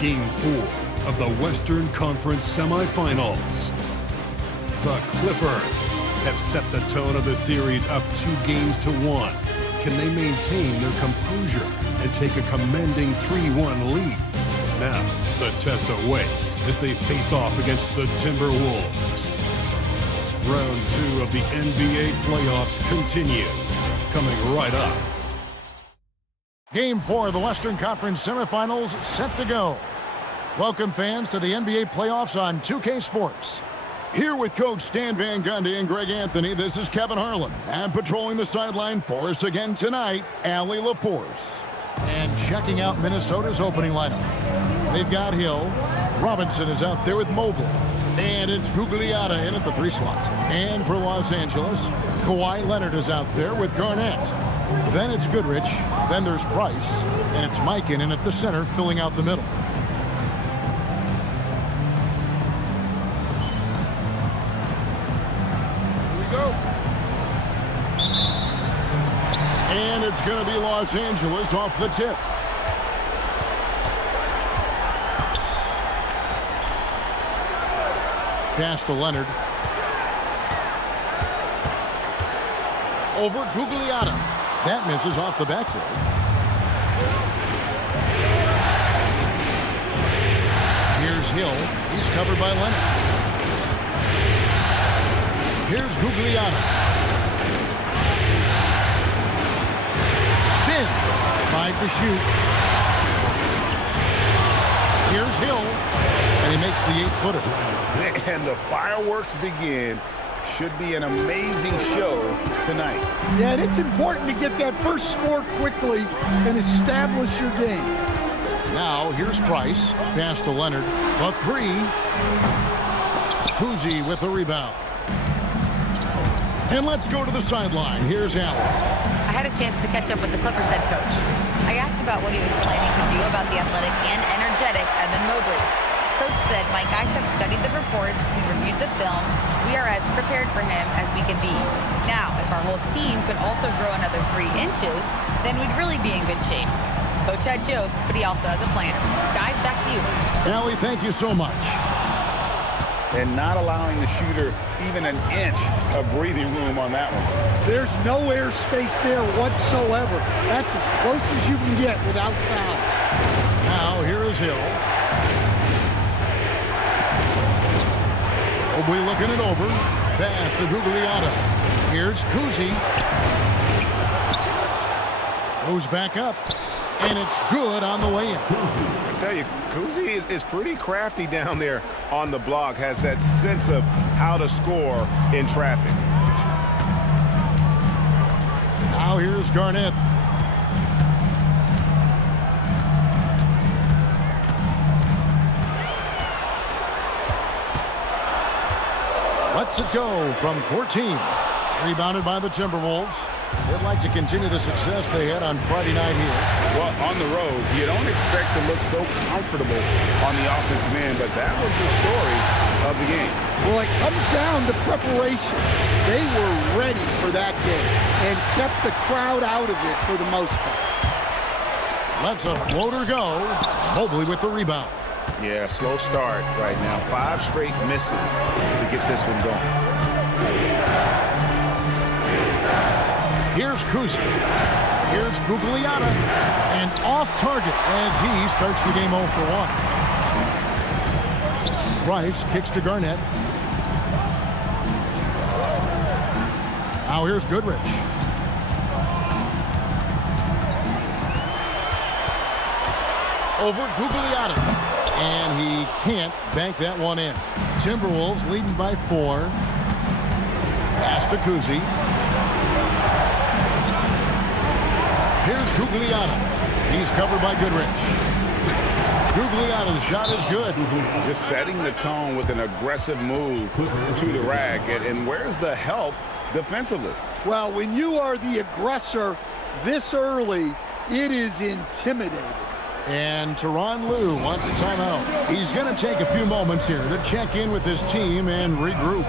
Game 4 of the Western Conference semifinals. The Clippers have set the tone of the series up 2-1. Can they maintain their composure and take a commanding 3-1 lead? Now, the test awaits as they face off against the Timberwolves. Round 2 of the NBA playoffs continue. Coming right up. Game 4 of the Western Conference semifinals set to go. Welcome, fans, to the NBA playoffs on 2K Sports. Here with Coach Stan Van Gundy and Greg Anthony, this is Kevin Harlan. And patrolling the sideline for us again tonight, Allie LaForce. And checking out Minnesota's opening lineup. They've got Hill. Robinson is out there with Mobley. And it's Gugliotta in at the 3 slot. And for Los Angeles, Kawhi Leonard is out there with Garnett. Then it's Goodrich. Then there's Price. And it's Mikan in at the center, filling out the middle. And it's going to be Los Angeles off the tip. Pass to Leonard. Over Gugliotta. That misses off the backboard. Here's Hill. He's covered by Leonard. Here's Gugliotta. Spins. 5 to shoot. Here's Hill. And he makes the 8-footer. And the fireworks begin. Should be an amazing show tonight. Yeah, and it's important to get that first score quickly and establish your game. Now, here's Price. Pass to Leonard. A 3. Cousy with the rebound. And let's go to the sideline. Here's Allen. I had a chance to catch up with the Clippers head coach. I asked about what he was planning to do about the athletic and energetic Evan Mobley. Coach said, "My guys have studied the reports, we reviewed the film, we are as prepared for him as we can be. Now, if our whole team could also grow another 3 inches, then we'd really be in good shape." Coach had jokes, but he also has a plan. Guys, back to you. Allie, thank you so much. And not allowing the shooter even an inch of breathing room on that one. There's no air space there whatsoever. That's as close as you can get without foul. Now, here is Hill. Mobley looking it over. Pass to Gugliotta. Here's Cousy. Goes back up. And it's good on the way in. I tell you, Cousy is pretty crafty down there on the block. Has that sense of how to score in traffic. Now here's Garnett. Lets it go from 14. Rebounded by the Timberwolves. They'd like to continue the success they had on Friday night here. Well, on the road, you don't expect to look so comfortable on the offensive end, but that was the story of the game. Well, it comes down to preparation. They were ready for that game and kept the crowd out of it for the most part. Lets a floater go. Mobley with the rebound. Yeah, slow start right now. 5 straight misses to get this one going. Here's Cousy. Here's Gugliotta. And off target as he starts the game 0 for 1. Price kicks to Garnett. Now here's Goodrich. Over Gugliotta. And he can't bank that one in. Timberwolves leading by 4. Pass to Cousy. Here's Gugliotta. He's covered by Goodrich. Gugliotta's shot is good. Just setting the tone with an aggressive move to the rack. And where's the help defensively? Well, when you are the aggressor this early, it is intimidating. And Tyronn Lue wants a timeout. He's going to take a few moments here to check in with his team and regroup.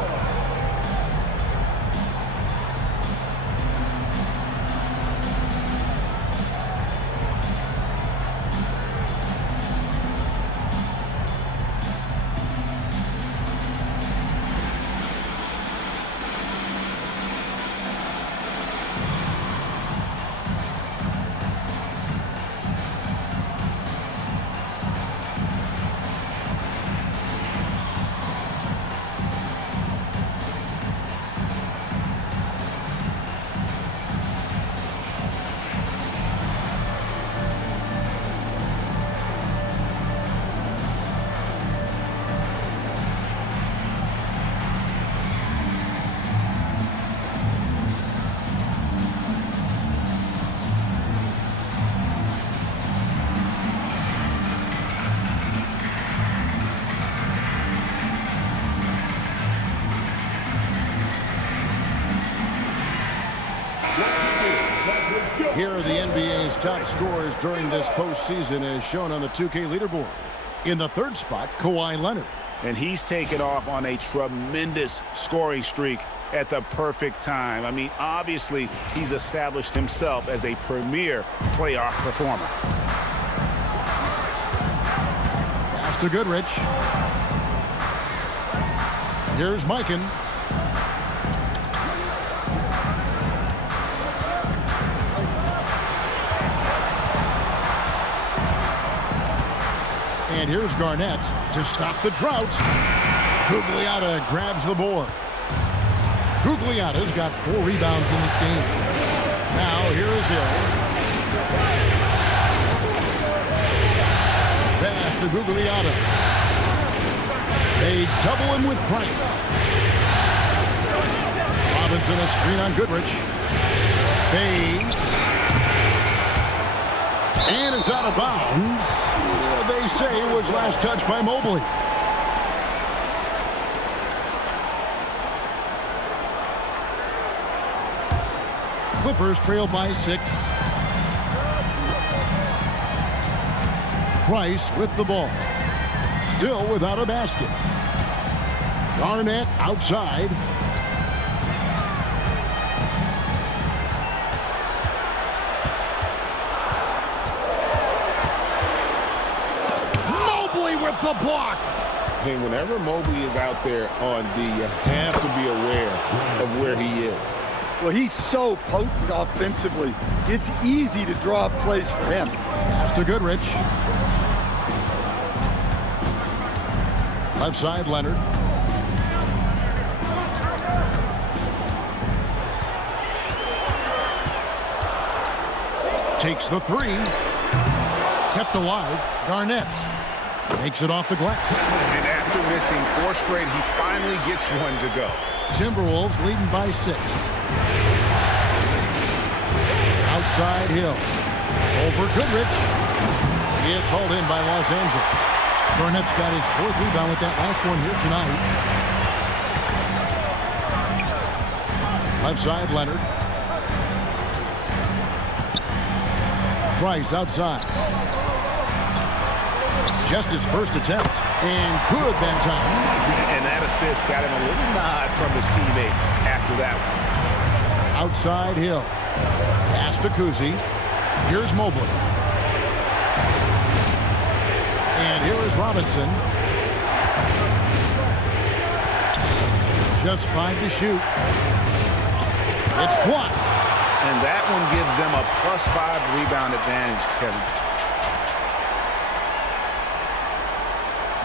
Here are the NBA's top scorers during this postseason as shown on the 2K leaderboard. In the third spot, Kawhi Leonard. And he's taken off on a tremendous scoring streak at the perfect time. I mean, obviously, he's established himself as a premier playoff performer. Pass to Goodrich. Here's Mikan. And here's Garnett to stop the drought. Gugliotta grabs the board. Gugliotta's got 4 rebounds in this game. Now here is Hill. Pass to Gugliotta. They double him with Price. Robinson a screen on Goodrich. Fades. And it's out of bounds. They say it was last touched by Mobley. Clippers trail by 6. Price with the ball. Still without a basket. Garnett outside. Mobley with the block. And whenever Mobley is out there on D, you have to be aware of where he is. Well, he's so potent offensively. It's easy to draw up plays for him. Pass to Goodrich. Left side, Leonard. Takes the 3. Kept alive. Garnett makes it off the glass. And after missing 4 straight, he finally gets one to go. Timberwolves leading by 6. Outside Hill. Over Goodrich. It's hauled in by Los Angeles. Garnett's got his 4th rebound with that last one here tonight. Left side, Leonard. Price outside. Just his first attempt. And good that time. And that assist got him a little nod from his teammate after that one. Outside Hill. Pass to Cousy. Here's Mobley. And here is Robinson. Just 5 to shoot. It's blocked. And that one gives them a +5 rebound advantage, Kevin.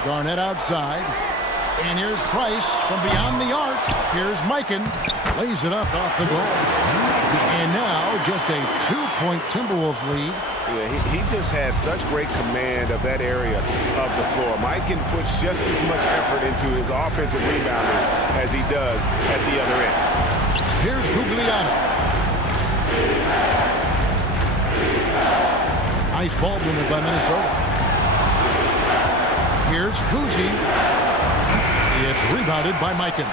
Garnett outside. And here's Price from beyond the arc. Here's Mikan. Lays it up off the glass. And now just a 2-point Timberwolves lead. Yeah, he just has such great command of that area of the floor. Mikan puts just as much effort into his offensive rebounding as he does at the other end. Here's Gugliotta. Nice ball movement by Minnesota. Here's Cousy. It's rebounded by Mikan.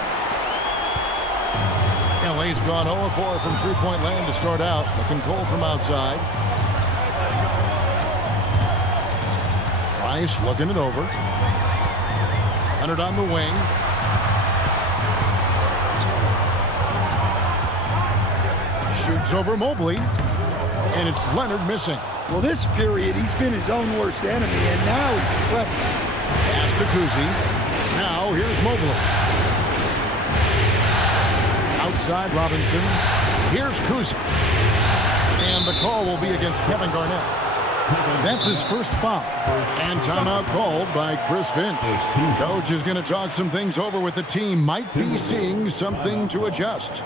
LA's gone 0-4 from three-point land to start out. Looking cold from outside. Price looking it over. Leonard on the wing. Shoots over Mobley. And it's Leonard missing. Well, this period, he's been his own worst enemy, and now he's pressing. Pass to Cousy. Now here's Mobley. Outside Robinson. Here's Cousy. And the call will be against Kevin Garnett. That's his first foul. And timeout called by Chris Finch. Coach is going to talk some things over with the team. Might be seeing something to adjust.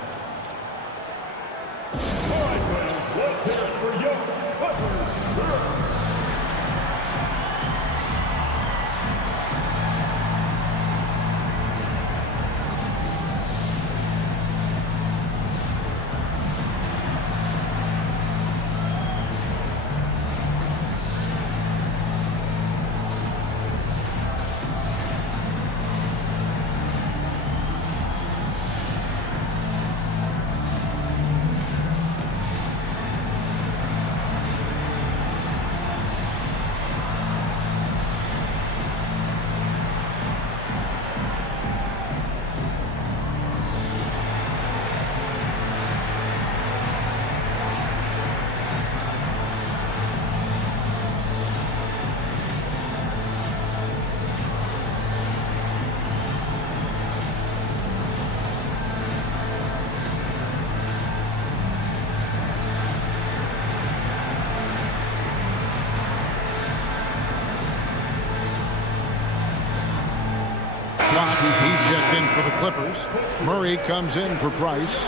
Fox, he's checked in for the Clippers. Murray comes in for Price.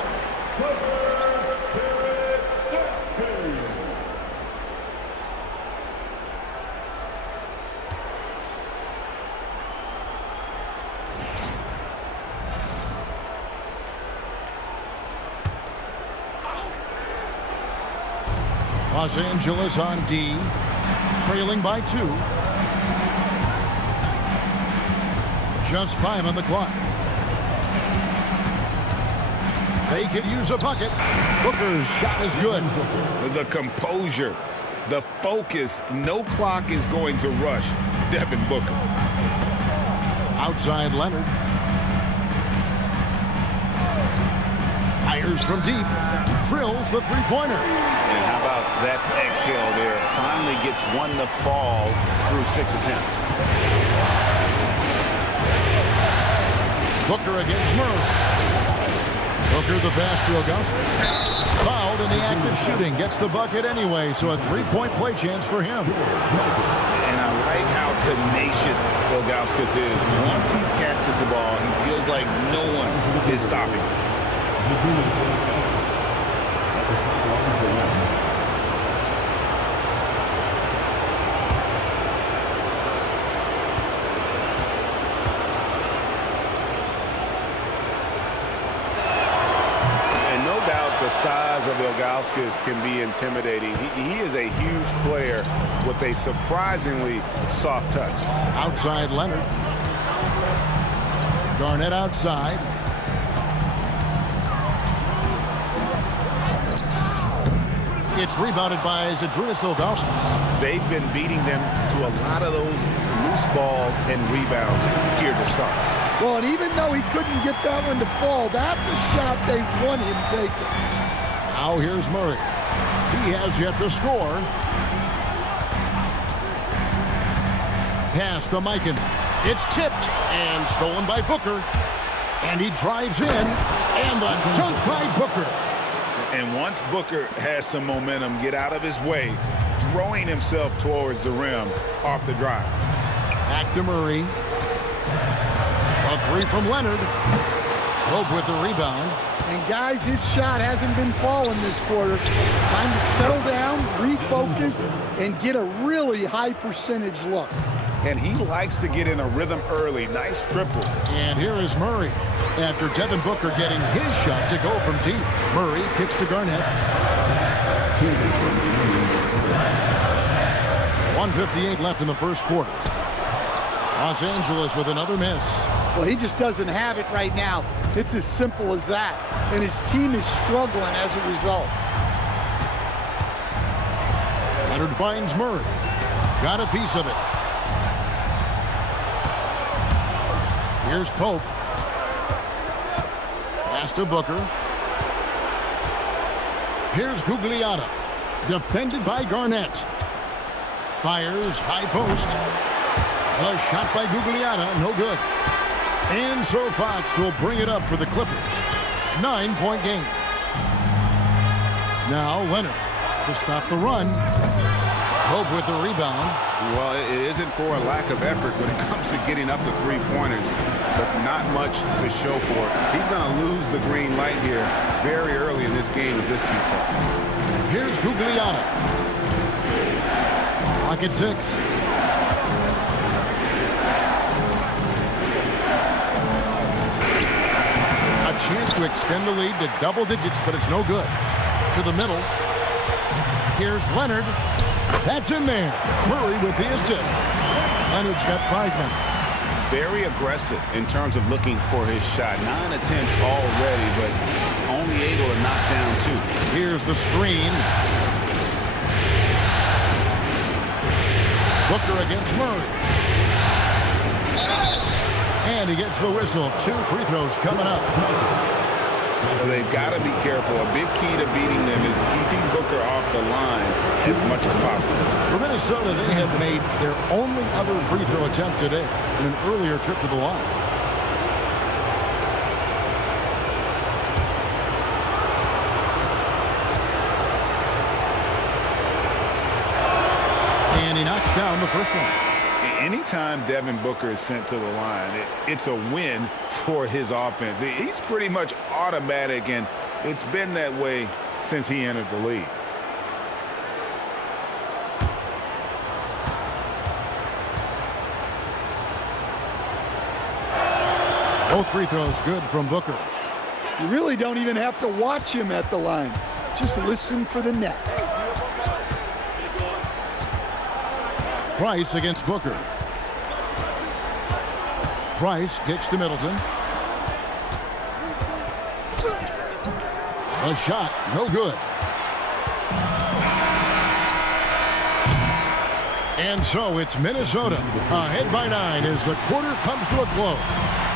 Los Angeles on D, trailing by 2. Just 5 on the clock. They could use a bucket. Booker's shot is good. The composure, the focus, no clock is going to rush Devin Booker. Outside Leonard. Fires from deep. Drills the three-pointer. And how about that exhale there? Finally gets one to fall through 6 attempts. Booker against Murray. Booker the pass to Ilgauskas. Fouled in the act of shooting. Gets the bucket anyway, so a three-point play chance for him. And I like how tenacious Ilgauskas is. Once he catches the ball, he feels like no one is stopping him. The size of Ilgauskas can be intimidating. He is a huge player with a surprisingly soft touch. Outside Leonard. Garnett outside. It's rebounded by Zydrunas Ilgauskas. They've been beating them to a lot of those loose balls and rebounds here to start. Well, and even though he couldn't get that one to fall, that's a shot they want him taking. Now here's Murray. He has yet to score. Pass to Mikan. It's tipped and stolen by Booker. And he drives in. And the dunk by Booker. And once Booker has some momentum, get out of his way, throwing himself towards the rim off the drive. Back to Murray. A three from Leonard. Pope with the rebound. And guys, his shot hasn't been falling this quarter. Time to settle down, refocus, and get a really high percentage look. And he likes to get in a rhythm early. Nice triple. And here is Murray. After Devin Booker getting his shot to go from deep. Murray kicks to Garnett. 1:58 left in the first quarter. Los Angeles with another miss. Well, he just doesn't have it right now. It's as simple as that. And his team is struggling as a result. Leonard finds Murray. Got a piece of it. Here's Pope. Pass to Booker. Here's Gugliotta. Defended by Garnett. Fires high post. A shot by Gugliotta, no good. And so Fox will bring it up for the Clippers. 9-point game. Now Leonard to stop the run. Pope with the rebound. Well, it isn't for a lack of effort when it comes to getting up to three-pointers, but not much to show for it. He's going to lose the green light here very early in this game if this keeps up. Here's Gugliotta. Clock at 6. Chance to extend the lead to double digits, but it's no good. To the middle. Here's Leonard. That's in there. Murray with the assist. Leonard's got 5 now. Very aggressive in terms of looking for his shot. 9 attempts already, but only able to knock down 2. Here's the screen. Booker against Murray. And he gets the whistle. 2 free throws coming up. So they've got to be careful. A big key to beating them is keeping Booker off the line as much as possible. For Minnesota, they have made their only other free throw attempt today in an earlier trip to the line. And he knocks down the first one. Anytime Devin Booker is sent to the line, it's a win for his offense. He's pretty much automatic, and it's been that way since he entered the league. Both free throws good from Booker. You really don't even have to watch him at the line. Just listen for the net. Price against Booker. Price kicks to Middleton. A shot, no good. And so it's Minnesota ahead by 9 as the quarter comes to a close.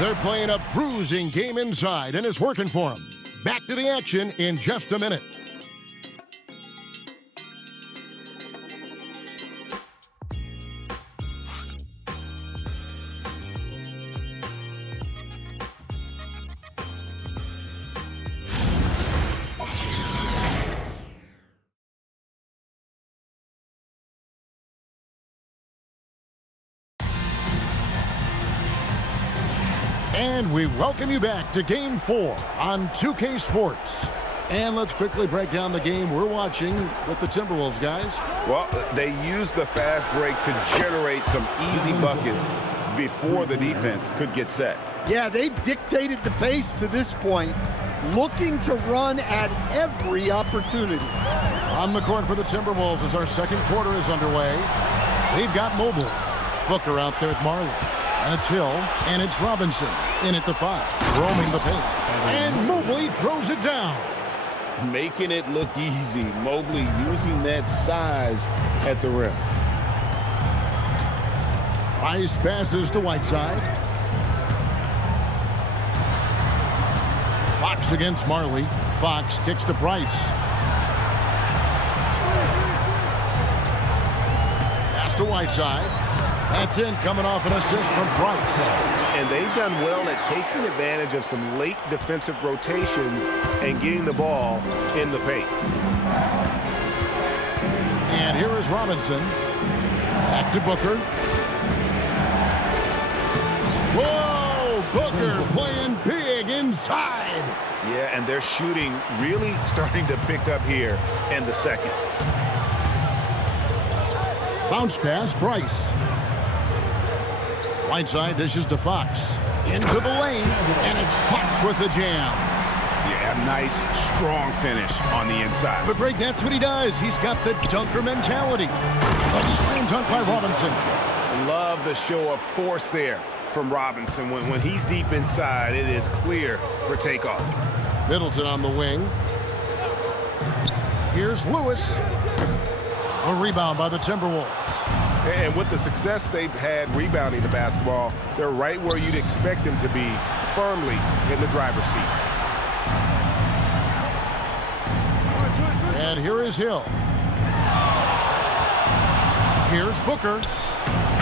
They're playing a bruising game inside, and it's working for them. Back to the action in just a minute. And we welcome you back to Game 4 on 2K Sports. And let's quickly break down the game we're watching with the Timberwolves, guys. Well, they used the fast break to generate some easy buckets before the defense could get set. Yeah, they've dictated the pace to this point, looking to run at every opportunity. On the court for the Timberwolves as our second quarter is underway. They've got Mobley. Booker out there with Majerle. That's Hill, and it's Robinson in at the 5, roaming the paint. And Mobley throws it down. Making it look easy. Mobley using that size at the rim. Price passes to Whiteside. Fox against Majerle. Fox kicks to Price. Pass to Whiteside. That's in, coming off an assist from Price. And they've done well at taking advantage of some late defensive rotations and getting the ball in the paint. And here is Robinson. Back to Booker. Whoa! Booker playing big inside. Yeah, and their shooting really starting to pick up here in the second. Bounce pass, Price. Whiteside dishes to Fox. Into the lane, and it's Fox with the jam. Yeah, nice, strong finish on the inside. But Greg, that's what he does. He's got the dunker mentality. A slam dunk by Robinson. Love the show of force there from Robinson. When he's deep inside, it is clear for takeoff. Middleton on the wing. Here's Lewis. A rebound by the Timberwolves. And with the success they've had rebounding the basketball, they're right where you'd expect them to be, firmly in the driver's seat. And here is Hill. Here's Booker.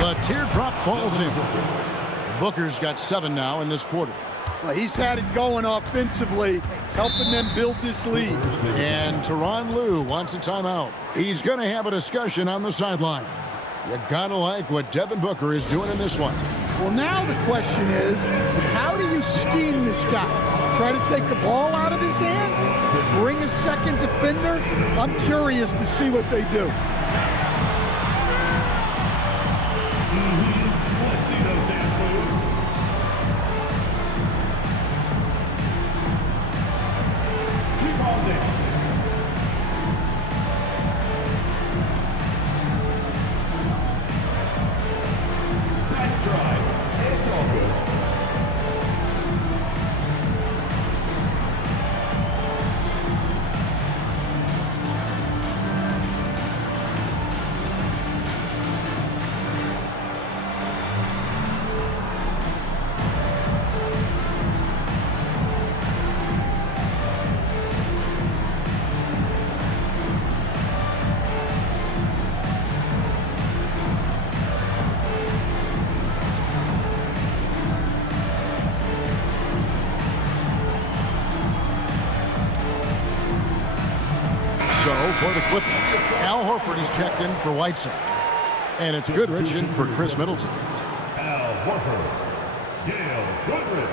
The teardrop falls in. Booker's got 7 now in this quarter. Well, he's had it going offensively, helping them build this lead. And Tyronn Lue wants a timeout. He's going to have a discussion on the sideline. You gotta like what Devin Booker is doing in this one. Well, now the question is, how do you scheme this guy? Try to take the ball out of his hands? Bring a second defender? I'm curious to see what they do. Let's see those dance moves. Keep on dancing. Nice drive. It's all good. So for the Clippers, Al Horford is checked in for Whiteside. And it's Goodrich in for Chris Middleton. Al Horford. Gail Goodrich.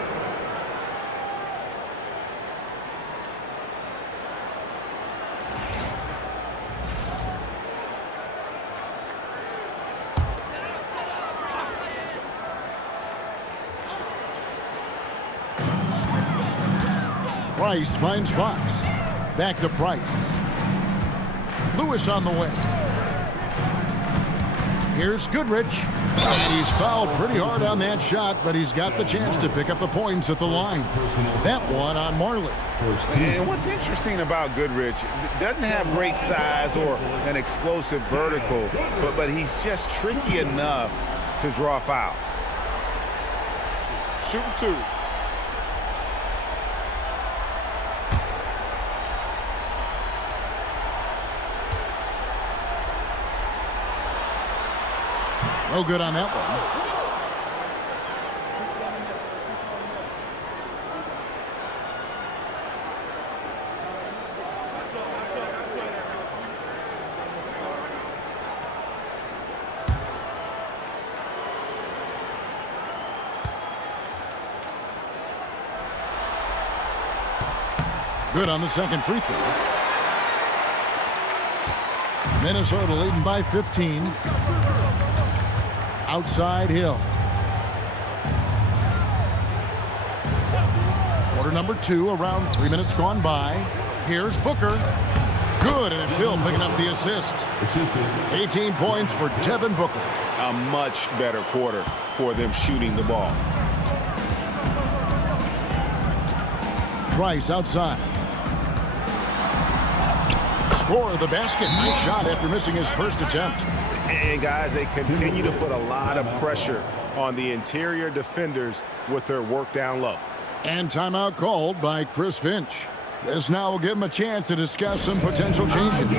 Price finds Fox. Back to Price. Lewis on the way. Here's Goodrich. And he's fouled pretty hard on that shot, but he's got the chance to pick up the points at the line. That one on Majerle. And what's interesting about Goodrich, doesn't have great size or an explosive vertical, but he's just tricky enough to draw fouls. Shooting two. No good on that one. Good on the second free throw. Minnesota leading by 15. Outside Hill. Quarter number 2, around 3 minutes gone by. Here's Booker. Good, and it's Hill picking up the assist. 18 points for Devin Booker. A much better quarter for them shooting the ball. Price outside. Score the basket. Nice shot after missing his first attempt. And guys, they continue to put a lot of pressure on the interior defenders with their work down low. And timeout called by Chris Finch. This now will give him a chance to discuss some potential changes.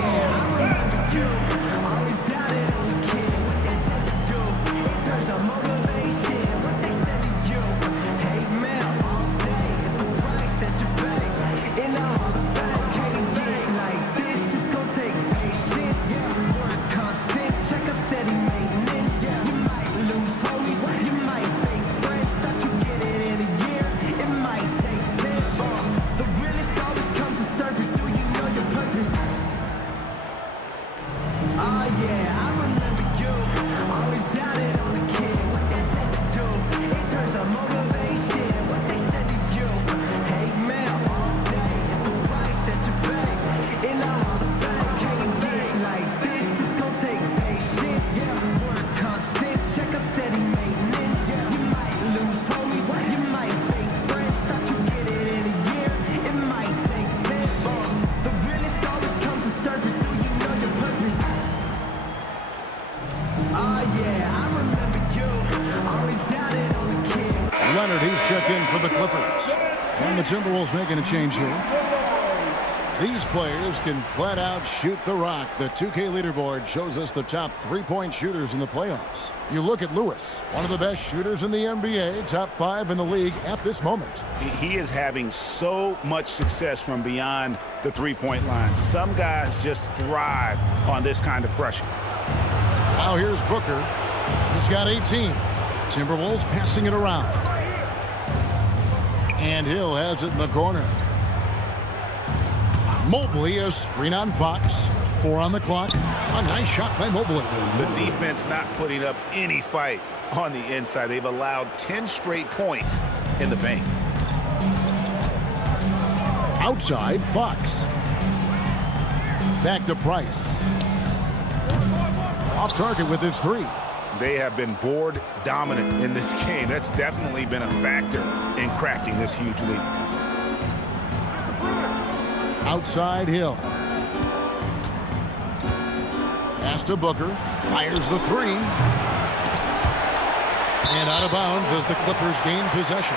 For the Clippers. And the Timberwolves making a change here. These players can flat out shoot the rock. The 2K leaderboard shows us the top three-point shooters in the playoffs. You look at Lewis, one of the best shooters in the NBA, top 5 in the league at this moment. He is having so much success from beyond the three-point line. Some guys just thrive on this kind of pressure. Now here's Booker. He's got 18. Timberwolves passing it around. And Hill has it in the corner. Mobley, a screen on Fox. 4 on the clock. A nice shot by Mobley. The defense not putting up any fight on the inside. They've allowed 10 straight points in the paint. Outside, Fox. Back to Price. Off target with his 3. They have been board dominant in this game. That's definitely been a factor in crafting this huge lead. Outside Hill. Pass to Booker. Fires the 3. And out of bounds as the Clippers gain possession.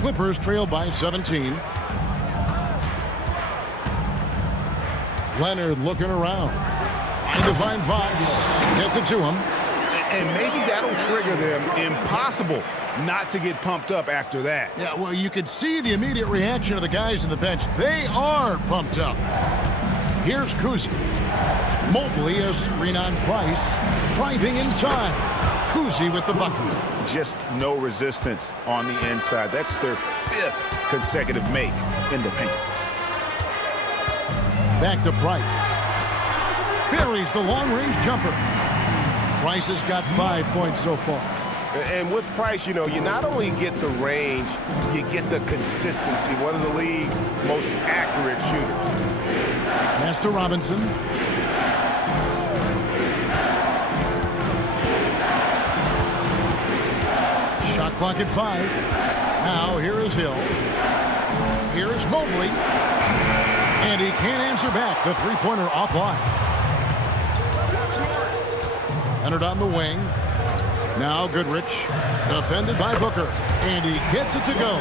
Clippers trail by 17. Leonard looking around. Trying to find Fox. Gets it to him. And maybe that'll trigger them. Impossible not to get pumped up after that. Yeah, well, you could see the immediate reaction of the guys on the bench. They are pumped up. Here's Cousy. Mobley, a screen on Price. Driving inside. Cousy with the bucket. Just no resistance on the inside. That's their 5th consecutive make in the paint. Back to Price. Buries the long-range jumper. Price has got 5 points so far. And with Price, you know, you not only get the range, you get the consistency. One of the league's most accurate shooters. Pass to Robinson. Shot clock at 5. Now here is Hill. Here's Mobley. And he can't answer back. The three-pointer offline. Entered on the wing. Now Goodrich. Defended by Booker. And he gets it to go.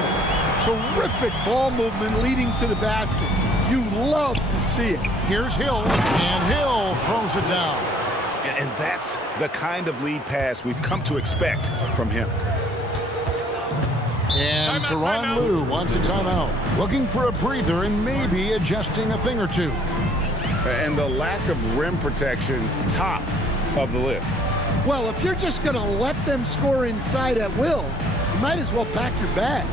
Terrific ball movement leading to the basket. You love to see it. Here's Hill. And Hill throws it down. And that's the kind of lead pass we've come to expect from him. And Tyronn Lue wants a timeout. Looking for a breather and maybe adjusting a thing or two. And the lack of rim protection, top of the list. Well, if you're just going to let them score inside at will, you might as well pack your bags.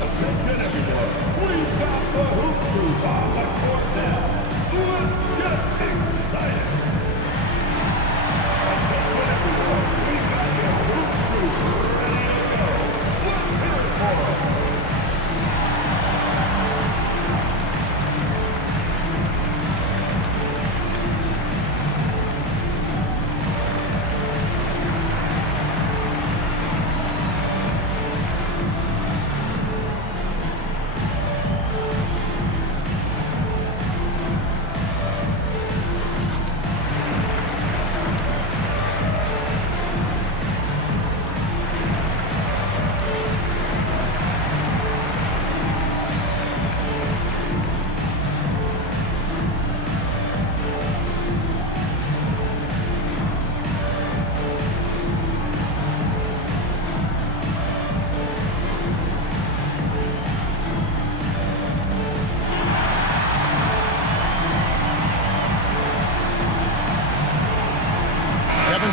Attention everyone. We've got the Hoop Crew on the court now. Let's get excited. Attention everyone. We've got the Hoop Crew ready to go. Let's hear it for them.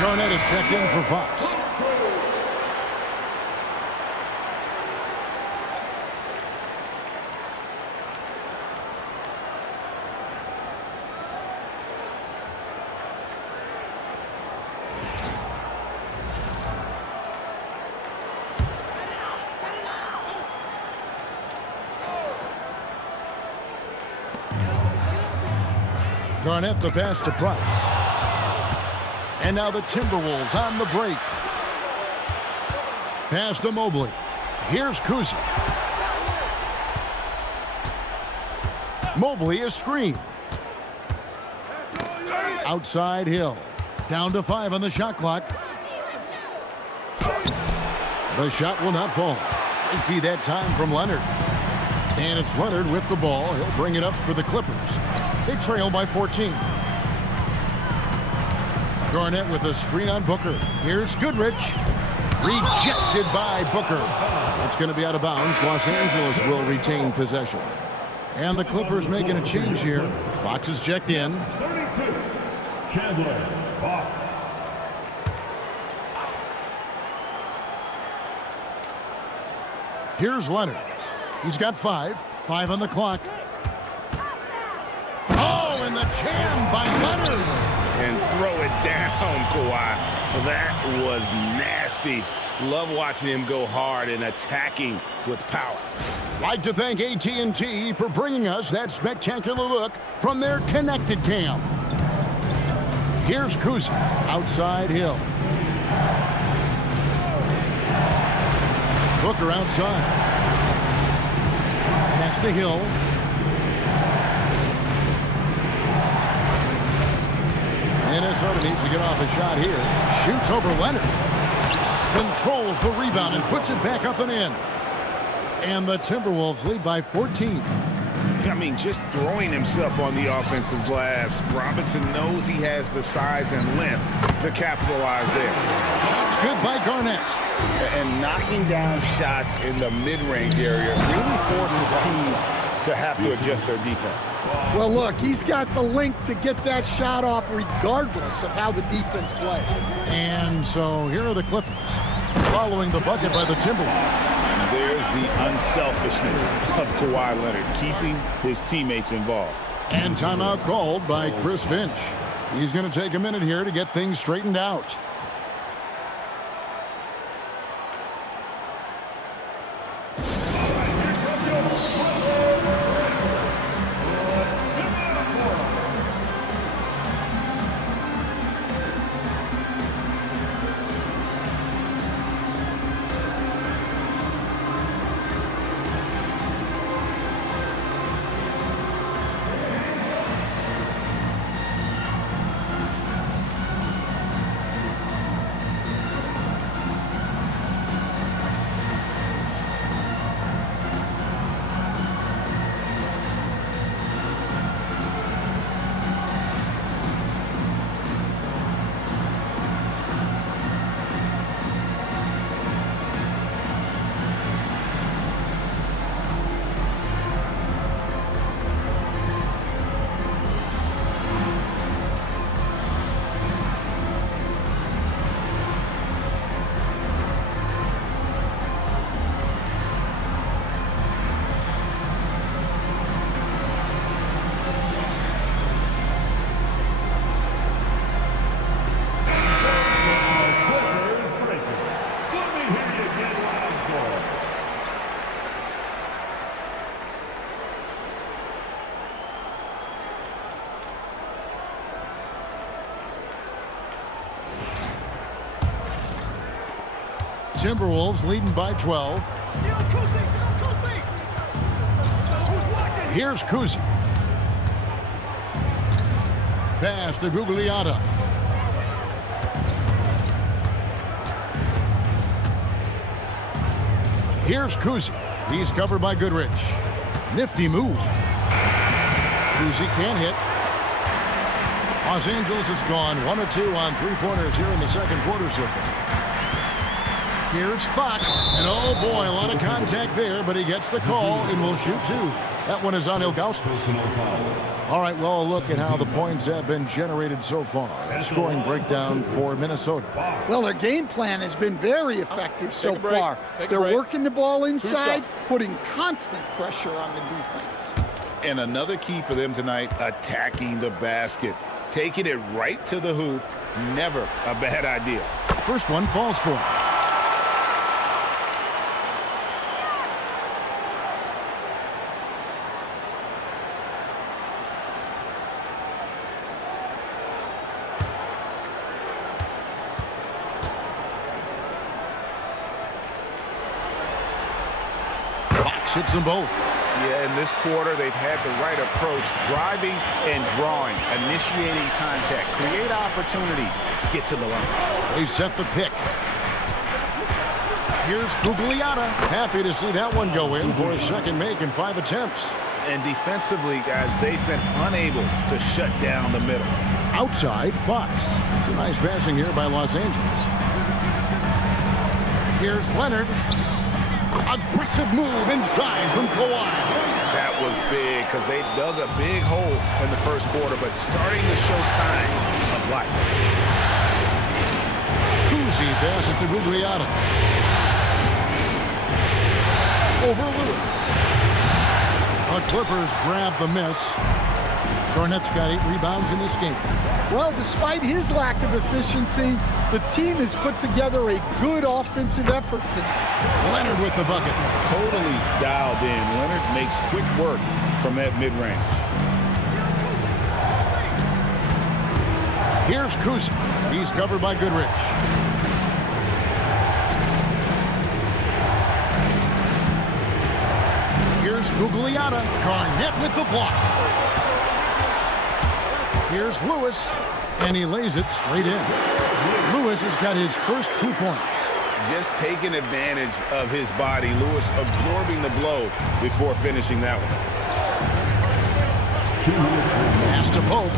Garnett is checked in for Fox. Garnett the pass to Price. And now the Timberwolves on the break. Pass to Mobley. Here's Cousy. Mobley is screened. Outside Hill. Down to 5 on the shot clock. The shot will not fall. Empty that time from Leonard. And it's Leonard with the ball. He'll bring it up for the Clippers. They trail by 14. Garnett with a screen on Booker. Here's Goodrich. Rejected by Booker. It's going to be out of bounds. Los Angeles will retain possession. And the Clippers making a change here. Fox is checked in. 32, Chandler Fox. Here's Leonard. He's got 5. 5 on the clock. Oh, and the jam by Leonard. And throw it down, Kawhi. That was nasty. Love watching him go hard and attacking with power. Like to thank AT&T for bringing us that spectacular look from their connected cam. Here's Cousy. Outside Hill. Booker outside. Pass to Hill. Minnesota needs to get off a shot here. Shoots over Leonard. Controls the rebound and puts it back up and in. And the Timberwolves lead by 14. I mean, just throwing himself on the offensive glass. Robinson knows he has the size and length to capitalize there. Shots good by Garnett. And knocking down shots in the mid-range area really forces teams to have to adjust their defense. Well, look, he's got the link to get that shot off regardless of how the defense plays. And so here are the Clippers following the bucket by the Timberwolves. And there's the unselfishness of Kawhi Leonard, keeping his teammates involved. And timeout called by Chris Finch. He's going to take a minute here to get things straightened out. Timberwolves leading by 12. Here's Cousy. Pass to Gugliotta. Here's Cousy. He's covered by Goodrich. Nifty move. Cousy can't hit. Los Angeles has gone 1 of 2 on three-pointers here in the second quarter so far. Here's Fox, and oh boy, a lot of contact there, but he gets the call and will shoot 2. That one is on Ilgauskas. All right, well, a look at how the points have been generated so far. Scoring breakdown for Minnesota. Well, their game plan has been very effective so far. They're working the ball inside, putting constant pressure on the defense. And another key for them tonight, attacking the basket. Taking it right to the hoop, never a bad idea. First one falls for him. Hits them both. Yeah, in this quarter, they've had the right approach, driving and drawing, initiating contact, create opportunities, get to the line. They set the pick. Here's Gugliotta. Happy to see that one go in for a second make in 5 attempts. And defensively, guys, they've been unable to shut down the middle. Outside, Fox. Nice passing here by Los Angeles. Here's Leonard. Aggressive move inside from Kawhi. That was big because they dug a big hole in the first quarter, but starting to show signs of life. Cousy passes to Gugliotta. Over Lewis. The Clippers grab the miss. Garnett's got 8 rebounds in this game. Well, despite his lack of efficiency, the team has put together a good offensive effort tonight. Leonard with the bucket. Totally dialed in. Leonard makes quick work from that mid-range. Here's Cousy. He's covered by Goodrich. Here's Gugliotta. Garnett with the block. Here's Lewis, and he lays it straight in. Lewis has got his first 2 points. Just taking advantage of his body. Lewis absorbing the blow before finishing that one. Pass to Pope.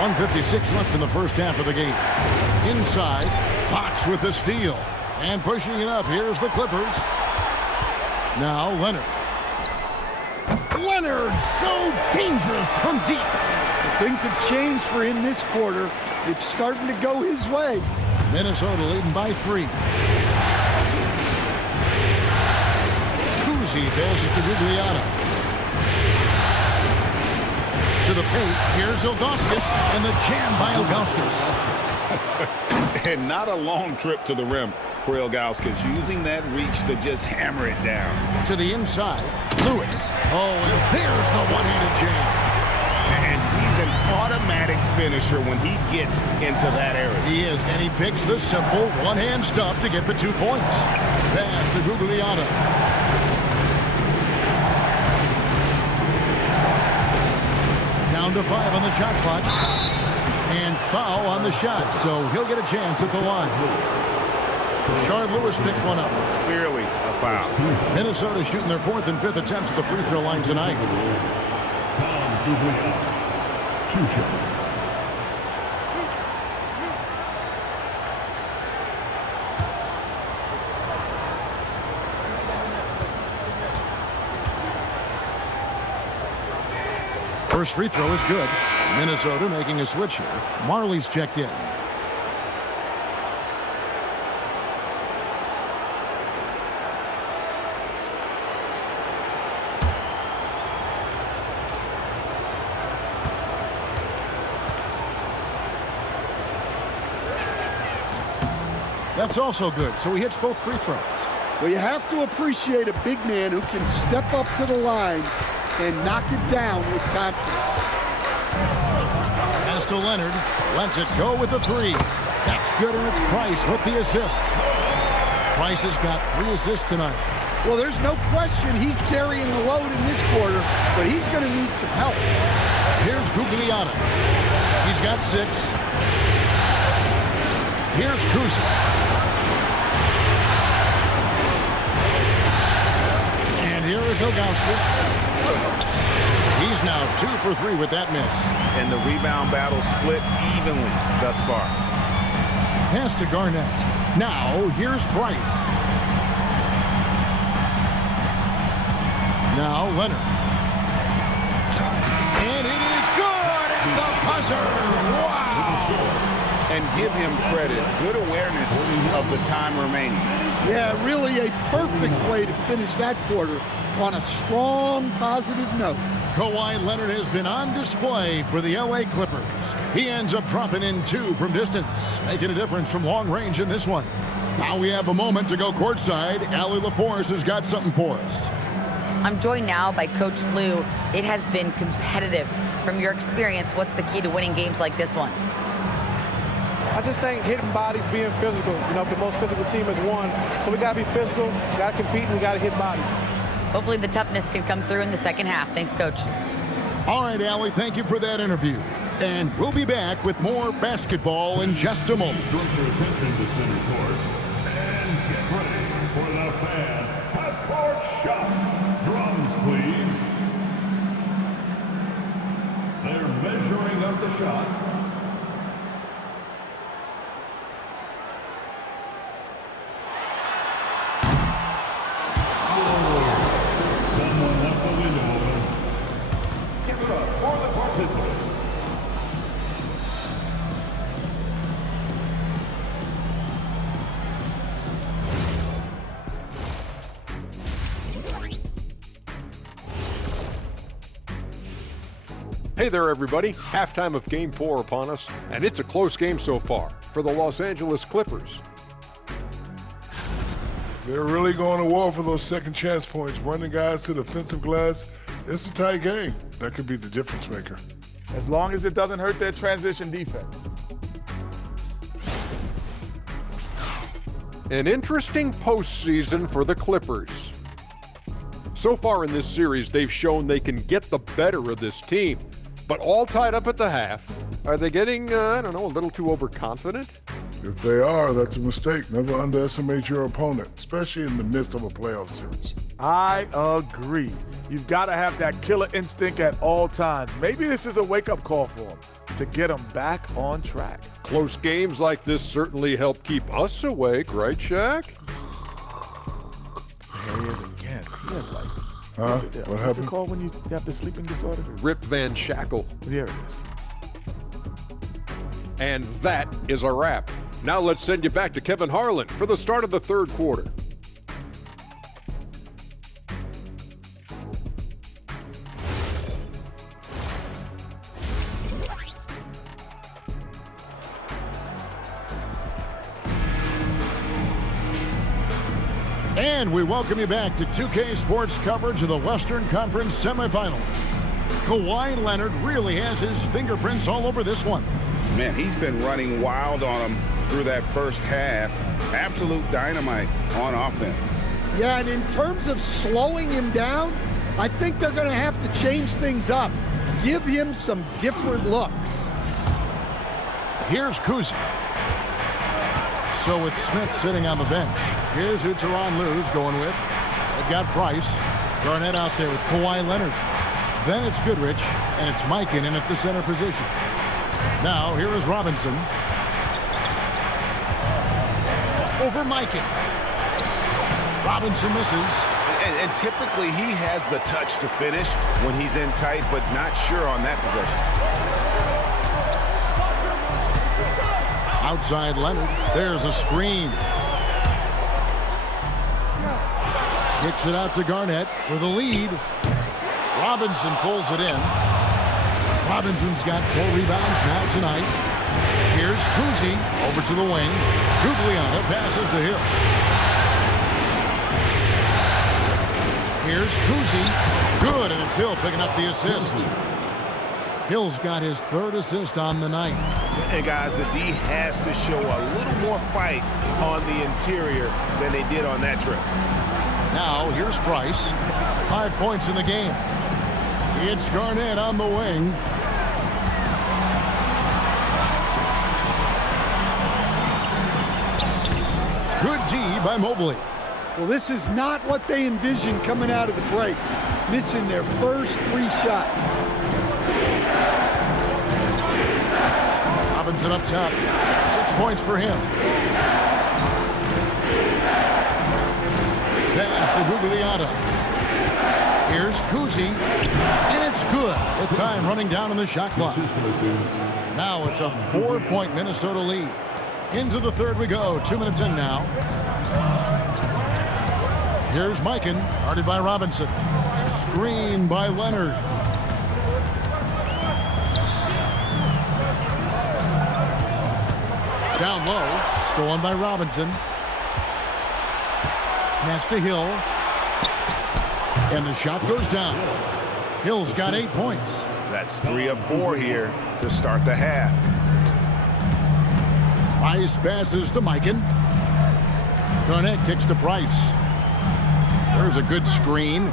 1:56 left in the first half of the game. Inside, Fox with the steal. And pushing it up, here's the Clippers. Now Leonard. Leonard, so dangerous from deep. Things have changed for him this quarter. It's starting to go his way. Minnesota leading by 3. Cousy fails it to Gugliotta. To the paint, here's Ilgauskas, and the jam by Ilgauskas. And not a long trip to the rim for Ilgauskas, using that reach to just hammer it down. To the inside, Lewis. Oh, and there's the one-handed jam. And he's an automatic finisher when he gets into that area. He is, and he picks the simple one-hand stuff to get the 2 points. Pass to Gugliotta. Down to 5 on the shot clock. And foul on the shot, so he'll get a chance at the line. Shard Lewis picks one up. Clearly a foul. Minnesota shooting their 4th and 5th attempts at the free throw line tonight. Gugliotta, 2 shots. First free throw is good. Minnesota making a switch here. Marley's checked in. That's also good, so he hits both free throws. Well, you have to appreciate a big man who can step up to the line and knock it down with confidence. As to Leonard, lets it go with the 3. That's good, and it's Price with the assist. Price has got 3 assists tonight. Well, there's no question he's carrying the load in this quarter, but he's going to need some help. Here's Gugliotta. He's got 6. Here's Cousy. And here is Ilgauskas. He's now 2 for 3 with that miss. And the rebound battle split evenly thus far. Pass to Garnett. Now, here's Price. Now, Leonard. And it is good at the buzzer. Wow. And give him credit. Good awareness of the time remaining. Yeah, really a perfect way to finish that quarter on a strong, positive note. Kawhi Leonard has been on display for the LA Clippers. He ends up dropping in 2 from distance, making a difference from long range in this one. Now we have a moment to go courtside. Allie LaForce has got something for us. I'm joined now by Coach Lou. It has been competitive. From your experience, what's the key to winning games like this one? I just think hitting bodies, being physical. You know, the most physical team has won. So we got to be physical, got to compete, and we got to hit bodies. Hopefully the toughness can come through in the second half. Thanks, Coach. All right, Allie, thank you for that interview. And we'll be back with more basketball in just a moment. Representing the center court. And get ready for the fan half-court shot. Drums, please. They're measuring up the shot. Someone left the window open. Give it up for the participants. Hey there, everybody. Halftime of Game 4 upon us, and it's a close game so far for the Los Angeles Clippers. They're really going to war for those second chance points, running guys to the offensive glass. It's a tight game. That could be the difference maker. As long as it doesn't hurt their transition defense. An interesting postseason for the Clippers. So far in this series, they've shown they can get the better of this team, but all tied up at the half. Are they getting, a little too overconfident? If they are, that's a mistake. Never underestimate your opponent, especially in the midst of a playoff series. I agree. You've got to have that killer instinct at all times. Maybe this is a wake-up call for him to get him back on track. Close games like this certainly help keep us awake, right, Shaq? There he is again. He has like, What what's happened? it called when you have the sleeping disorder? Rip Van Shackle. There it is. And that is a wrap. Now let's send you back to Kevin Harlan for the start of the third quarter. And we welcome you back to 2K Sports coverage of the Western Conference semifinals. Kawhi Leonard really has his fingerprints all over this one. Man, he's been running wild on him through that first half. Absolute dynamite on offense. Yeah, and in terms of slowing him down, I think they're going to have to change things up. Give him some different looks. Here's Cousy. So with Smith sitting on the bench, here's who Tyronn Lue's going with. They've got Price. Garnett out there with Kawhi Leonard. Then it's Goodrich, and it's Mikan in at the center position. Now, here is Robinson. Over Mikan. Robinson misses. And typically he has the touch to finish when he's in tight, but not sure on that possession. Outside Leonard. There's a screen. Kicks it out to Garnett for the lead. Robinson pulls it in. Robinson's got 4 rebounds now tonight. Here's Cousy over to the wing. Gugliotta passes to Hill. Here's Cousy. Good, and it's Hill picking up the assist. Hill's got his 3rd assist on the night. And guys, the D has to show a little more fight on the interior than they did on that trip. Now, here's Price. 5 points in the game. It's Garnett on the wing. Good D by Mobley. Well, this is not what they envisioned coming out of the break. Missing their first 3 shots. Robinson up top. 6 points for him. Pass to Gugliotta. Here's Cousy. And it's good. The time running down on the shot clock. Now it's a 4-point Minnesota lead. Into the third we go. 2 minutes in now. Here's Mikan, guarded by Robinson. Screen by Leonard. Down low, stolen by Robinson. Pass to Hill. And the shot goes down. Hill's got 8 points. That's 3 of 4 here to start the half. Price passes to Mikan. Garnett kicks to Price. There's a good screen.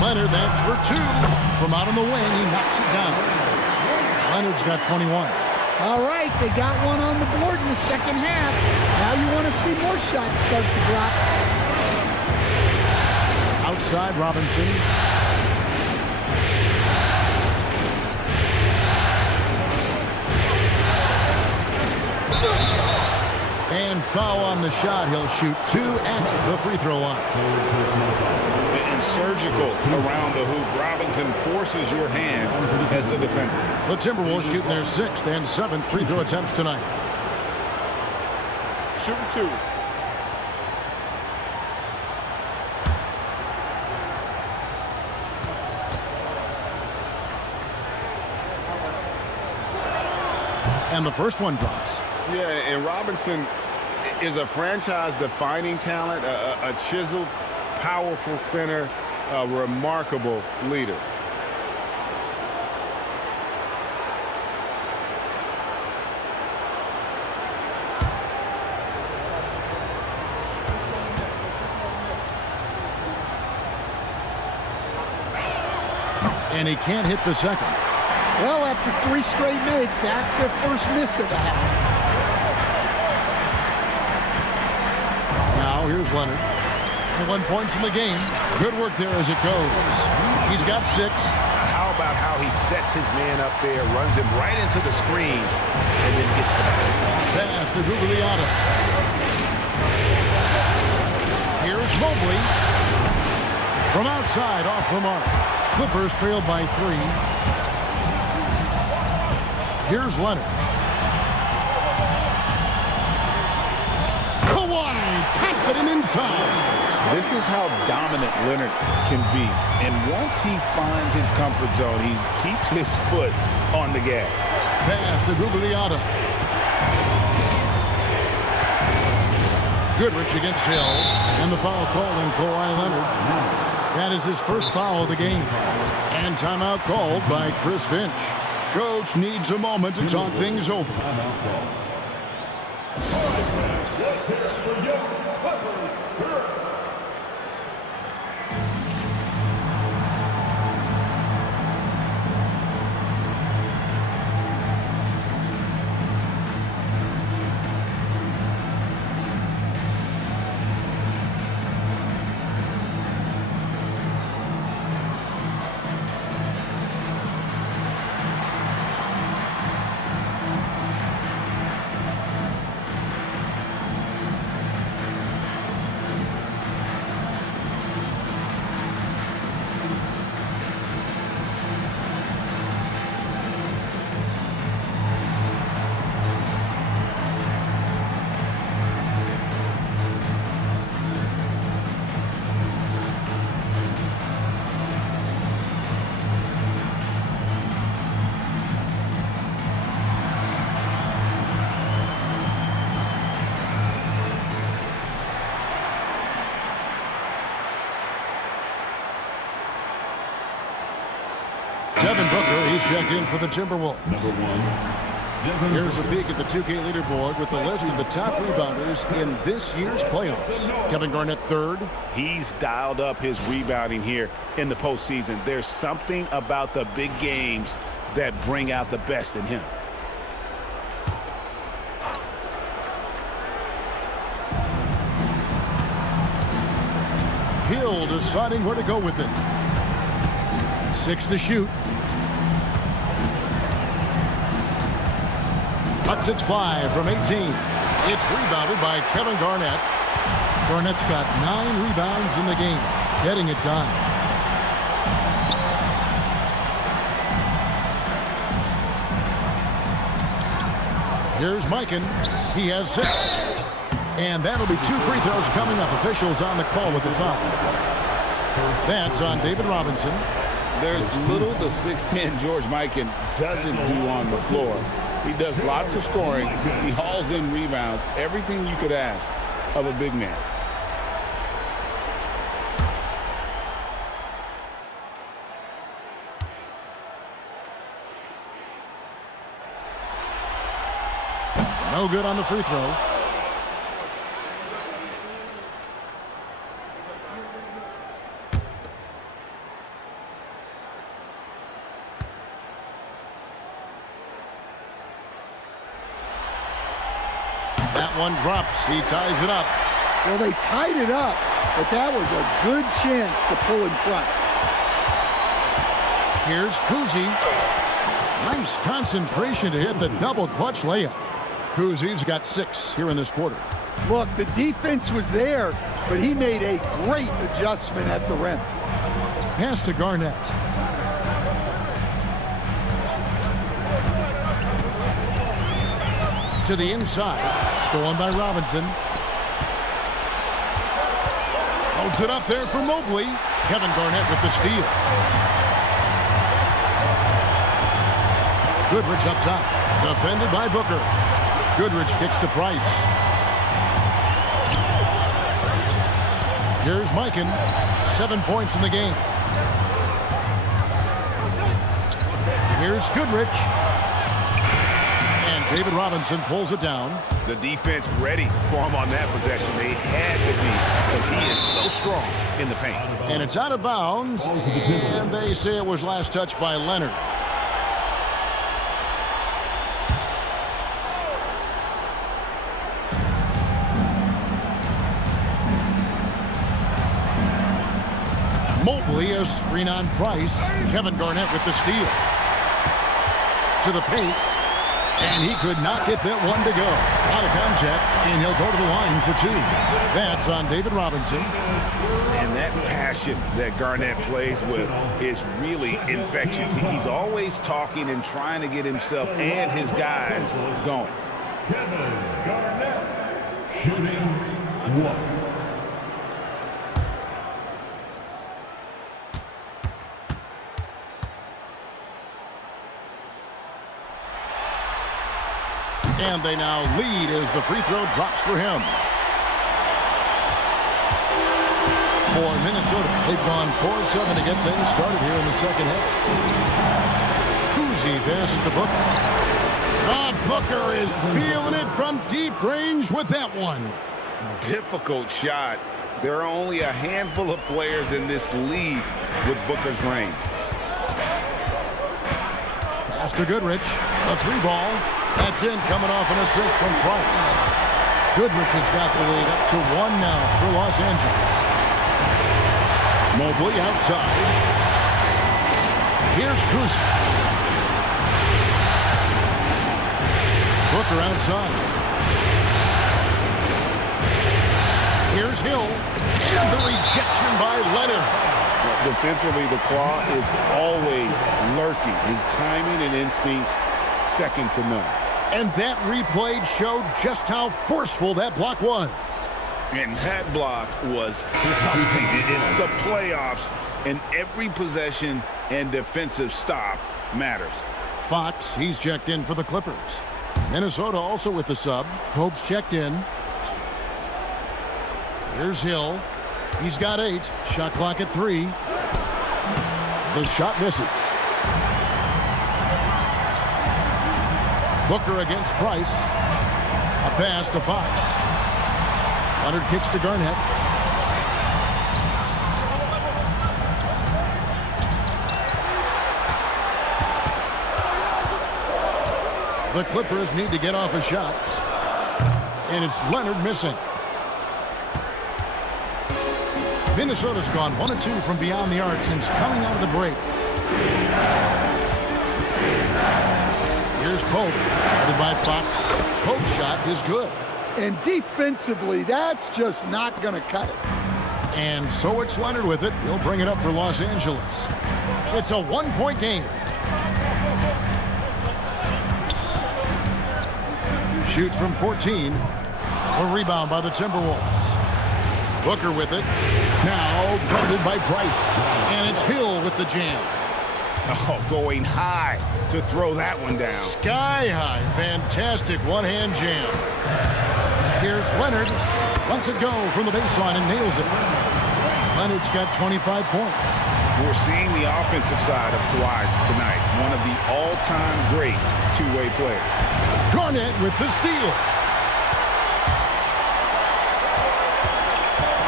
Leonard, that's for 2. From out on the wing, he knocks it down. Leonard's got 21. All right, they got one on the board in the second half. Now you want to see more shots start to drop. Outside Robinson. And foul on the shot. He'll shoot 2 at the free throw line. And surgical around the hoop. Robinson forces your hand as the defender. The Timberwolves shooting their 6th and 7th free throw attempts tonight. Shooting 2. And the first one drops. Yeah, and Robinson is a franchise-defining talent, a chiseled, powerful center, a remarkable leader. And he can't hit the second. Well, after 3 straight makes, that's their first miss of the half. Now here's Leonard. 1 point in the game. Good work there as it goes. He's got 6. How about how he sets his man up there, runs him right into the screen, and then gets the basket. Pass to Gugliotta. Here's Mobley. From outside, off the mark. Clippers trailed by 3. Here's Leonard. Put him inside. This is how dominant Leonard can be. And once he finds his comfort zone, he keeps his foot on the gas. Pass to Gugliotta. Goodrich against Hill. And the foul call on Kawhi Leonard. That is his first foul of the game. And timeout called by Chris Finch. Coach needs a moment to talk things over. Devin Booker, he's checked in for the Timberwolves. Here's a peek at the 2K leaderboard with the list of the top rebounders in this year's playoffs. Kevin Garnett, 3rd. He's dialed up his rebounding here in the postseason. There's something about the big games that bring out the best in him. Hill deciding where to go with it. 6 to shoot. Lets it fly from 18. It's rebounded by Kevin Garnett. Garnett's got 9 rebounds in the game, getting it done. Here's Mikan. He has 6. And that'll be 2 free throws coming up. Officials on the call with the foul. That's on David Robinson. There's little the 6'10 George Mikan doesn't do on the floor. He does lots of scoring. He hauls in rebounds. Everything you could ask of a big man. No good on the free throw. That one drops. He ties it up. Well, they tied it up, but that was a good chance to pull in front. Here's Cousy. Nice concentration to hit the double clutch layup. Cousy's got 6 here in this quarter. Look, the defense was there, but he made a great adjustment at the rim. Pass to Garnett. To the inside. Stolen by Robinson. Holds it up there for Mobley. Kevin Garnett with the steal. Goodrich up top. Defended by Booker. Goodrich kicks to Price. Here's Mikan. 7 points in the game. Here's Goodrich. And David Robinson pulls it down. The defense ready for him on that possession. They had to be, because he is so strong in the paint. And it's out of bounds. And they say it was last touched by Leonard. Mobley, a screen on Price. Kevin Garnett with the steal. To the paint. And he could not get that one to go. Out of contact, and he'll go to the line for 2. That's on David Robinson. And that passion that Garnett plays with is really infectious. He's always talking and trying to get himself and his guys going. Kevin Garnett, shooting 1. And they now lead as the free throw drops for him. For Minnesota, they've gone 4-7 to get things started here in the second half. Cousy passes to Booker. Booker is feeling it from deep range with that one. Difficult shot. There are only a handful of players in this league with Booker's range. Pass to Goodrich. A 3-ball. That's in, coming off an assist from Price. Goodrich has got the lead up to 1 now for Los Angeles. Mobley outside. Here's Cousy. Booker outside. Here's Hill. And the rejection by Leonard. Defensively, the claw is always lurking. His timing and instincts, second to none. And that replay showed just how forceful that block was. And that block was something. It's the playoffs, and every possession and defensive stop matters. Fox, he's checked in for the Clippers. Minnesota also with the sub. Pope's checked in. Here's Hill. He's got 8. Shot clock at 3. The shot misses. Booker against Price. A pass to Fox. Leonard kicks to Garnett. The Clippers need to get off a shot. And it's Leonard missing. Minnesota's gone 1 of 2 from beyond the arc since coming out of the break. Here's Pope, guarded by Fox. Pope's shot is good. And defensively, that's just not going to cut it. And so it's Leonard with it. He'll bring it up for Los Angeles. It's a 1-point game. Shoots from 14. A rebound by the Timberwolves. Booker with it. Now guarded by Price. And it's Hill with the jam. Oh, going high to throw that one down. Sky high. Fantastic one-hand jam. Here's Leonard. Lets it go from the baseline and nails it. Leonard's got 25 points. We're seeing the offensive side of Kawhi tonight. One of the all-time great two-way players. Garnett with the steal.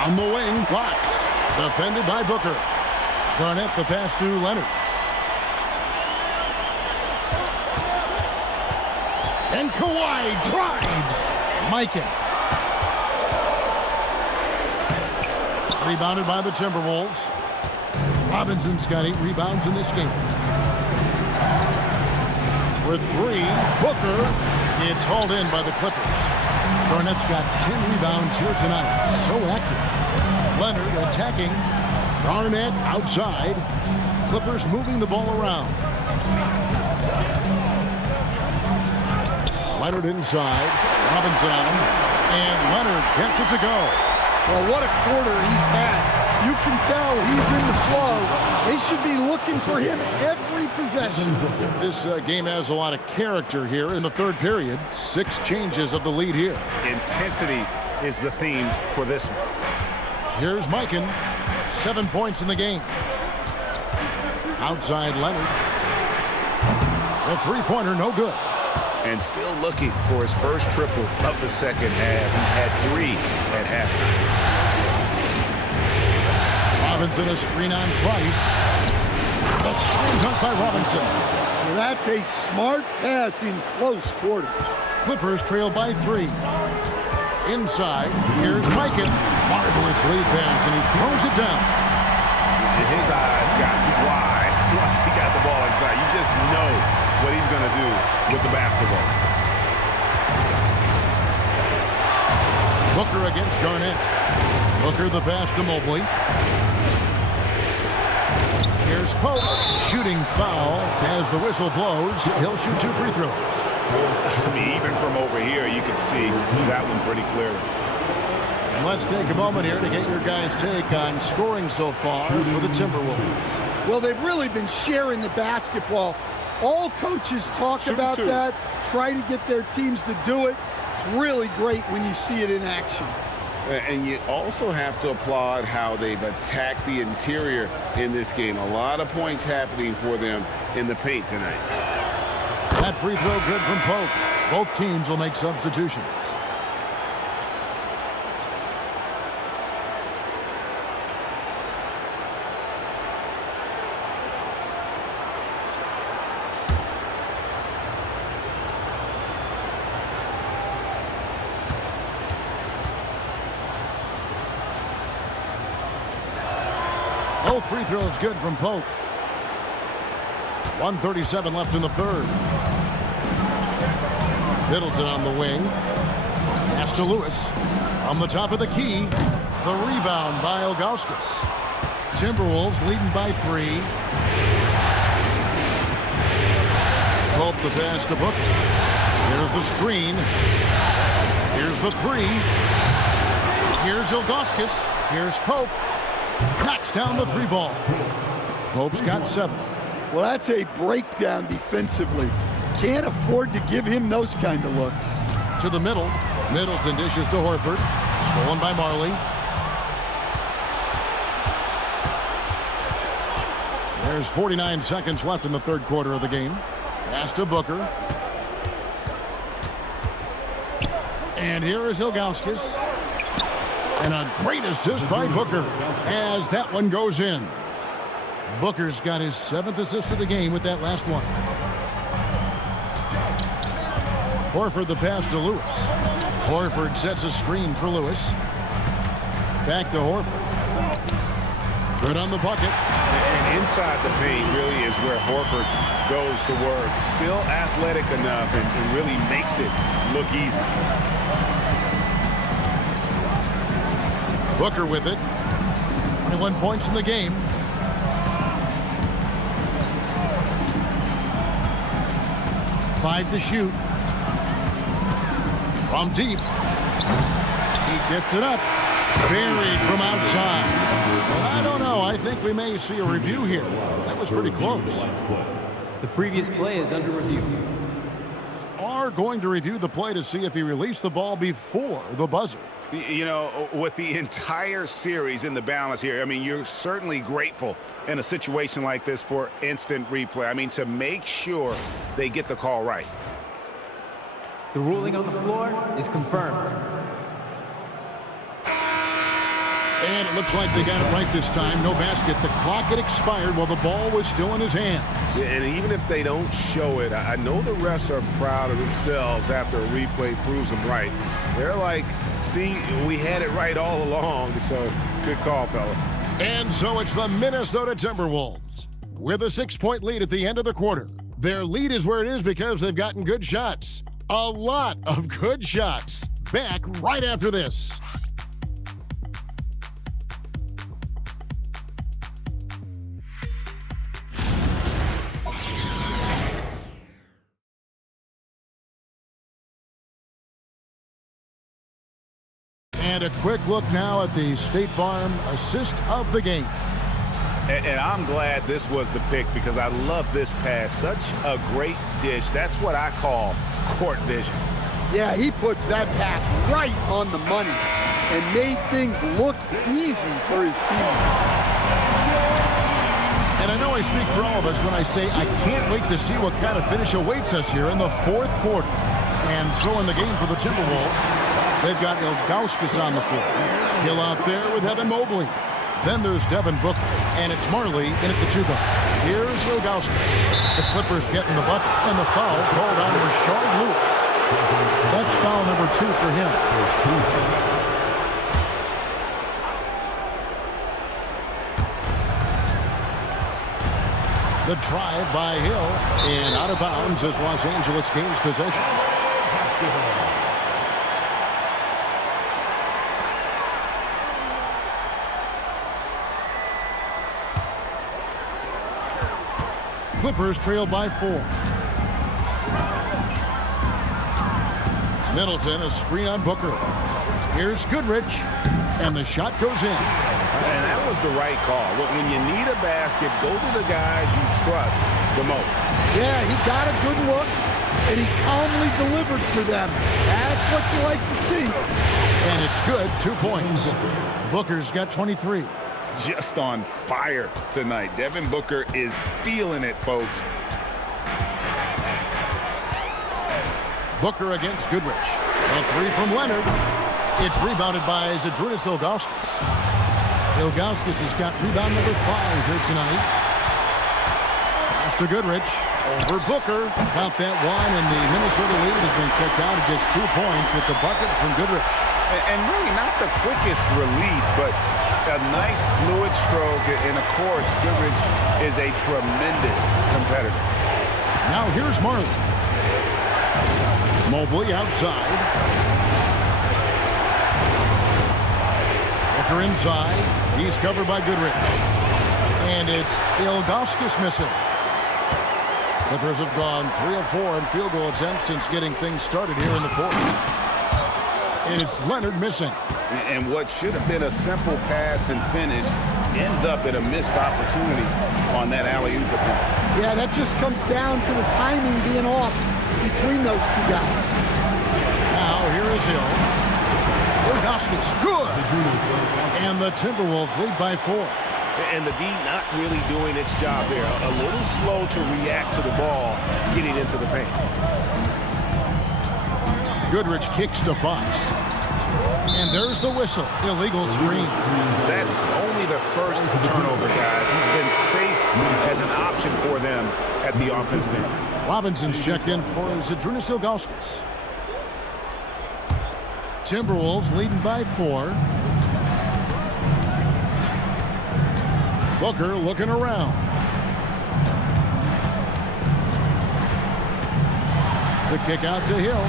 On the wing, Fox. Defended by Booker. Garnett the pass to Leonard. And Kawhi drives. Mikan. Rebounded by the Timberwolves. Robinson's got 8 rebounds in this game. With 3, Booker. It's hauled in by the Clippers. Garnett's got 10 rebounds here tonight. So active. Leonard attacking. Garnett outside. Clippers moving the ball around. Leonard inside. Robinson on him. And Leonard gets it to go. Well, what a quarter he's had. You can tell he's in the flow. They should be looking for him every possession. This game has a lot of character here in the third period. 6 changes of the lead here. Intensity is the theme for this one. Here's Mikan. 7 points in the game. Outside Leonard. The three-pointer no good. And still looking for his first triple of the second half. He had 3 at halftime. Robinson a screen on Price. The screen dunk by Robinson. Well, that's a smart pass in close quarters. Clippers trail by 3. Inside, here's Mikan. Marvelous lead pass, and he throws it down. And his eyes got wide once he got the ball inside. You just know what he's going to do with the basketball. Booker against Garnett. Booker the pass to Mobley. Here's Pope. Shooting foul as the whistle blows. He'll shoot 2 free throws. I mean, even from over here, you can see that one pretty clearly. And let's take a moment here to get your guys' take on scoring so far for the Timberwolves. Well, they've really been sharing the basketball. All coaches talk about that, try to get their teams to do it. It's really great when you see it in action. And you also have to applaud how they've attacked the interior in this game. A lot of points happening for them in the paint tonight. That free throw good from Pope. Both teams will make substitutions. Both free throws good from Pope. 1:37 left in the third. Middleton on the wing. Pass to Lewis. On the top of the key. The rebound by Ilgauskas. Timberwolves leading by 3. Pope the pass to Booker. Here's the screen. Here's the 3. Here's Ilgauskas. Here's Pope. Knocks down the 3 ball. Pope's got 7. Well, that's a breakdown defensively. Can't afford to give him those kind of looks. To the middle. Middleton dishes to Horford. Stolen by Marley. There's 49 seconds left in the third quarter of the game. Pass to Booker. And here is Ilgauskas. And a great assist by Booker as that one goes in. Booker's got his 7th assist of the game with that last one. Horford the pass to Lewis. Horford sets a screen for Lewis. Back to Horford. Good on the bucket. And inside the paint really is where Horford goes to work. Still athletic enough and really makes it look easy. Booker with it. 21 points in the game. Five to shoot. From deep. He gets it up. Buried from outside. Well, I don't know. I think we may see a review here. That was pretty close. The previous play is under review. Are going to review the play to see if he released the ball before the buzzer. You know, with the entire series in the balance here, I mean, you're certainly grateful in a situation like this for instant replay. I mean, to make sure they get the call right. The ruling on the floor is confirmed. And it looks like they got it right this time. No basket. The clock had expired while the ball was still in his hands. Yeah, and even if they don't show it, I know the refs are proud of themselves after a replay proves them right. They're like, see, we had it right all along. So good call, fellas. And so it's the Minnesota Timberwolves with a 6-point lead at the end of the quarter. Their lead is where it is because they've gotten good shots. A lot of good shots. Back right after this. And a quick look now at the State Farm assist of the game. And I'm glad this was the pick because I love this pass. Such a great dish. That's what I call court vision. Yeah, he puts that pass right on the money and made things look easy for his team. And I know I speak for all of us when I say I can't wait to see what kind of finish awaits us here in the fourth quarter. And so in the game for the Timberwolves, they've got Ilgauskas on the floor. Hill out there with Devin Mobley. Then there's Devin Booker, and it's Marley in at the 2-guard. Here's Ilgauskas. The Clippers getting the bucket, and the foul called on Rashard Lewis. That's foul number 2 for him. The drive by Hill, and out of bounds as Los Angeles gains possession. Clippers trail by 4. Middleton, a screen on Booker. Here's Goodrich, and the shot goes in. And that was the right call. When you need a basket, go to the guys you trust the most. Yeah, he got a good look, and he calmly delivered for them. That's what you like to see. And it's good, 2 points. Booker's got 23. Just on fire tonight. Devin Booker is feeling it, folks. Booker against Goodrich. A 3 from Leonard. It's rebounded by Zydrunas Ilgauskas. Ilgauskas has got rebound number 5 here tonight. Pass to Goodrich. Over Booker. Count that one, and the Minnesota lead has been kicked out at just 2 points with the bucket from Goodrich. And really not the quickest release, but a nice fluid stroke. And, of course, Goodrich is a tremendous competitor. Now here's Marley. Mobley outside. Booker inside. He's covered by Goodrich. And it's Ilgauskas missing. Clippers have gone 3 of 4 in field goal attempts since getting things started here in the 4th. And it's Leonard missing. And what should have been a simple pass and finish ends up in a missed opportunity on that alley-oop attempt. Yeah, that just comes down to the timing being off between those 2 guys. Now here is Hill. Ilgauskas, good! And the Timberwolves lead by 4. And the D not really doing its job there. A little slow to react to the ball getting into the paint. Goodrich kicks to Fox. And there's the whistle. Illegal screen. That's only the first turnover, guys. He's been safe as an option for them at the offensive end. Robinson's checked in for Zydrunas Ilgauskas. Timberwolves leading by 4. Booker looking around. The kick out to Hill.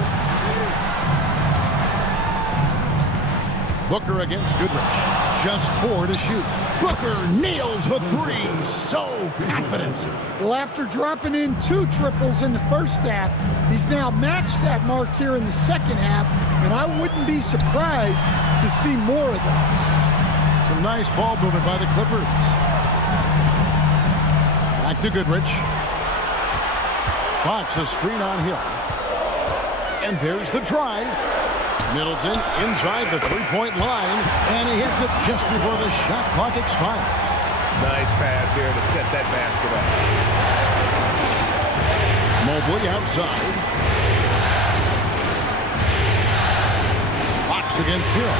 Booker against Goodrich. Just 4 to shoot. Booker nails the 3. So confident. Well, after dropping in 2 triples in the first half, he's now matched that mark here in the second half, and I wouldn't be surprised to see more of those. Some nice ball movement by the Clippers. Back to Goodrich. Fox, a screen on Hill. And there's the drive. Middleton inside the 3-point line, and he hits it just before the shot clock expires. Nice pass here to set that basket up. Mobley outside. Fox against Hill.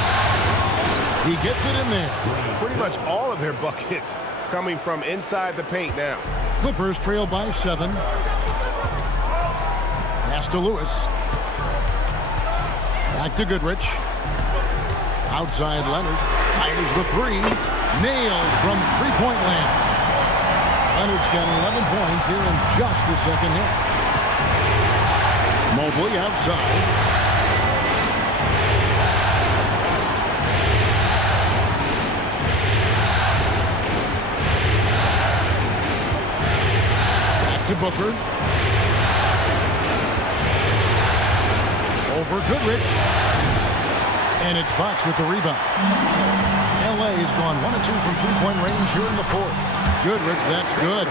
He gets it in there. Pretty much all of their buckets coming from inside the paint now. Clippers trail by 7. Pass to Lewis. Back to Goodrich. Outside Leonard. Fires the 3. Nailed from 3-point land. Leonard's got 11 points here in just the second half. Mobley outside. Back to Booker. Over Goodrich. And it's Fox with the rebound. LA has gone 1 of 2 from 3-point range here in the 4th. Goodrich, that's good.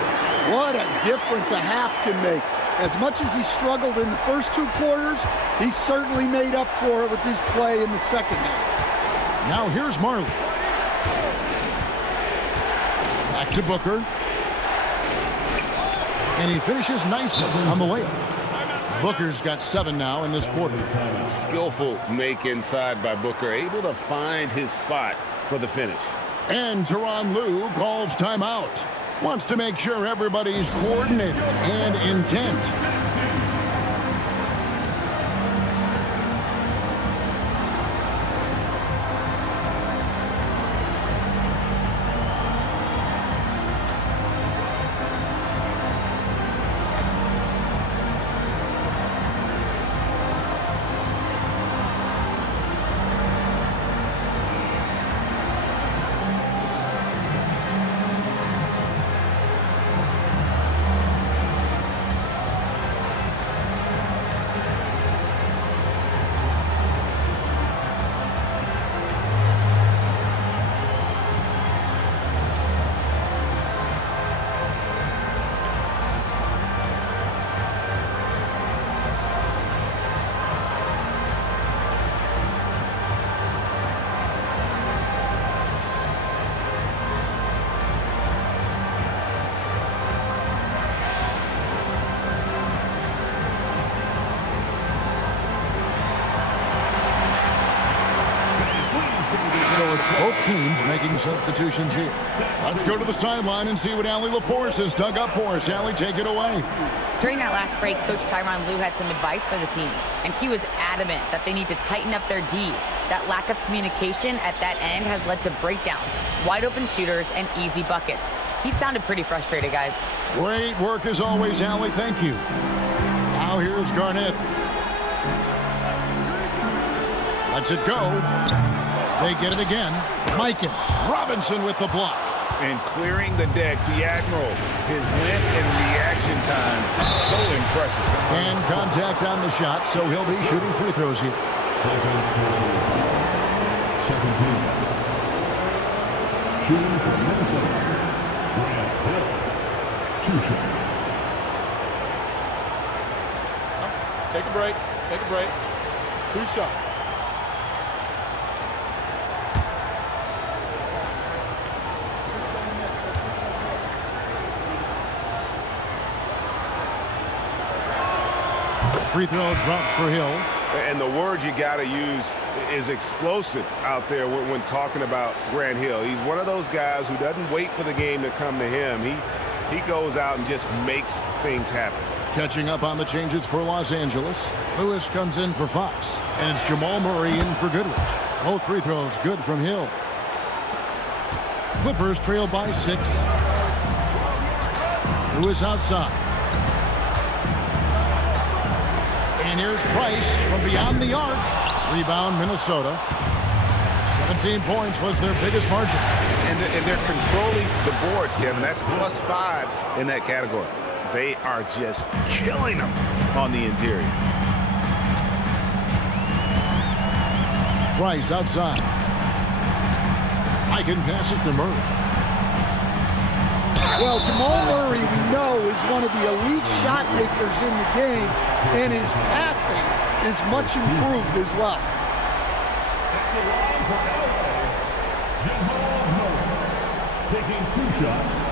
What a difference a half can make. As much as he struggled in the first 2 quarters, he certainly made up for it with his play in the second half. Now here's Marley. Back to Booker. And he finishes nicely on the layup. Booker's got 7 now in this quarter. Skillful make inside by Booker, able to find his spot for the finish. And Tyronn Lue calls timeout. Wants to make sure everybody's coordinated and intent. Looks both teams making substitutions here. Let's go to the sideline and see what Allie LaForce has dug up for us. Allie, take it away. During that last break, Coach Tyronn Lue had some advice for the team, and he was adamant that they need to tighten up their D. That lack of communication at that end has led to breakdowns, wide open shooters, and easy buckets. He sounded pretty frustrated, guys. Great work as always, Allie. Thank you. Now here's Garnett. Lets it go. They get it again. Mikan Robinson with the block. And clearing the deck, the Admiral. His length and reaction time, so impressive. And contact on the shot, so he'll be shooting free throws here. Second team. Shooting for Minnesota. Byrant Reeves. 2 shots. Take a break. Take a break. 2 shots. Free throw drops for Hill. And the word you got to use is explosive out there when talking about Grant Hill. He's one of those guys who doesn't wait for the game to come to him. He goes out and just makes things happen. Catching up on the changes for Los Angeles. Lewis comes in for Fox. And it's Jamal Murray in for Goodrich. Both free throws good from Hill. Clippers trail by 6. Lewis outside. And here's Price from beyond the arc. Rebound, Minnesota. 17 points was their biggest margin. And they're controlling the boards, Kevin. That's +5 in that category. They are just killing them on the interior. Price outside. Mikan passes to Murray. Well, Jamal Murray, we know, is one of the elite shot makers in the game, and his passing is much improved as well. Jamaal Wilkes taking 2 shots.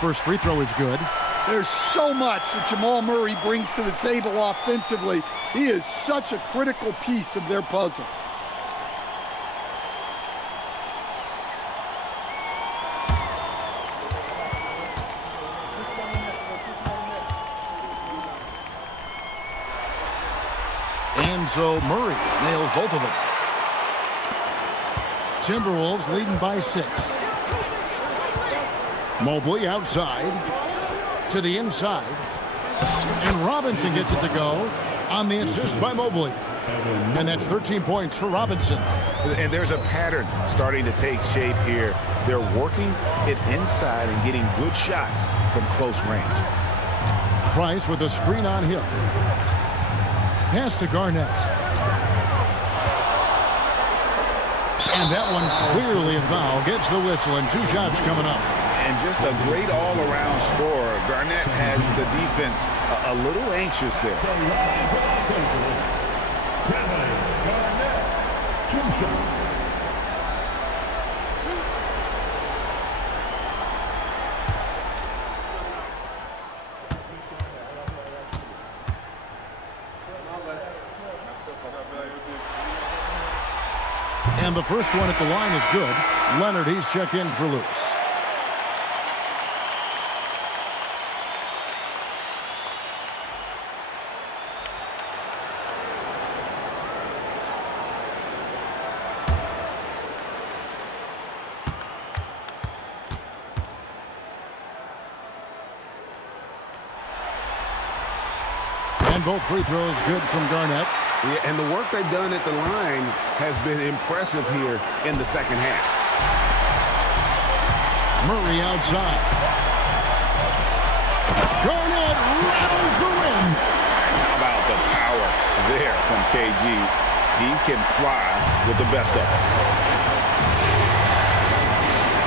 First free throw is good. There's so much that Jamal Murray brings to the table offensively. He is such a critical piece of their puzzle. And so Murray nails both of them. Timberwolves leading by 6. Mobley outside to the inside. And Robinson gets it to go on the assist by Mobley. And that's 13 points for Robinson. And there's a pattern starting to take shape here. They're working it inside and getting good shots from close range. Price with a screen on Hill. Pass to Garnett. And that one clearly a foul. Gets the whistle and 2 shots coming up. And just a great all-around scorer. Garnett has the defense a little anxious there. Garnett, 2 shots. And the first one at the line is good. Leonard, he's checked in for Lewis. And both free throws good from Garnett. Yeah, and the work they've done at the line has been impressive here in the second half. Murray outside. Garnett rattles the rim. How about the power there from KG? He can fly with the best of them.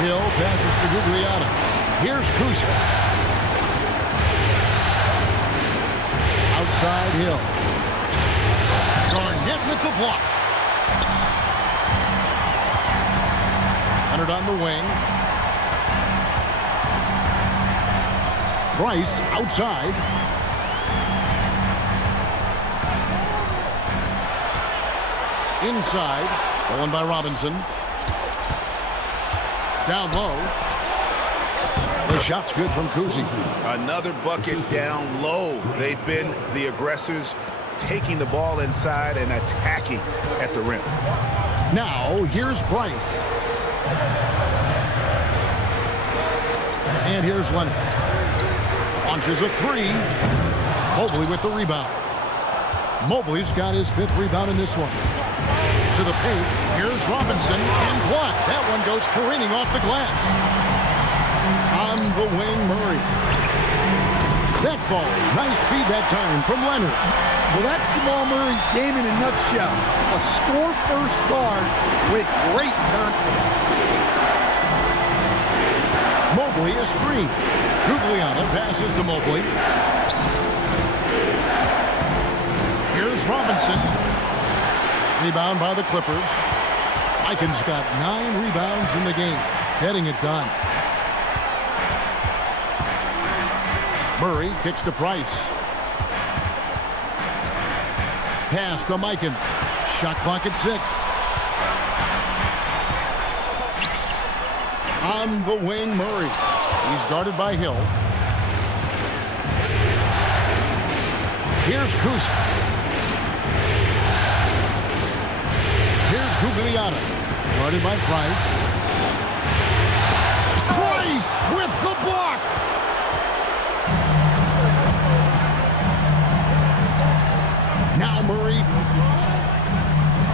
Hill passes to Gugliotta. Here's Cousy. Outside Hill. Garnett with the block. Leonard on the wing. Price outside. Inside. Stolen by Robinson. Down low. The shot's good from Cousy. Another bucket down low. They've been the aggressors, taking the ball inside and attacking at the rim. Now, here's Price. And here's Leonard. Launches a three. Mobley with the rebound. Mobley's got his 5th rebound in this one. To the paint. Here's Robinson. And blocked. That one goes careening off the glass. On the wing, Murray. That ball. Nice feed that time from Leonard. Well, that's Jamal Murray's game in a nutshell. A score-first guard with great confidence. Mobley is free. Gugliotta passes to Mobley. Here's Robinson. Rebound by the Clippers. Mikan's got 9 rebounds in the game. Getting it done. Murray kicks to Price. Pass to Mikan. Shot clock at 6. On the wing, Murray. He's guarded by Hill. Here's Cousy. Here's Gugliotta. Guarded by Price. Price with the block. Now Murray.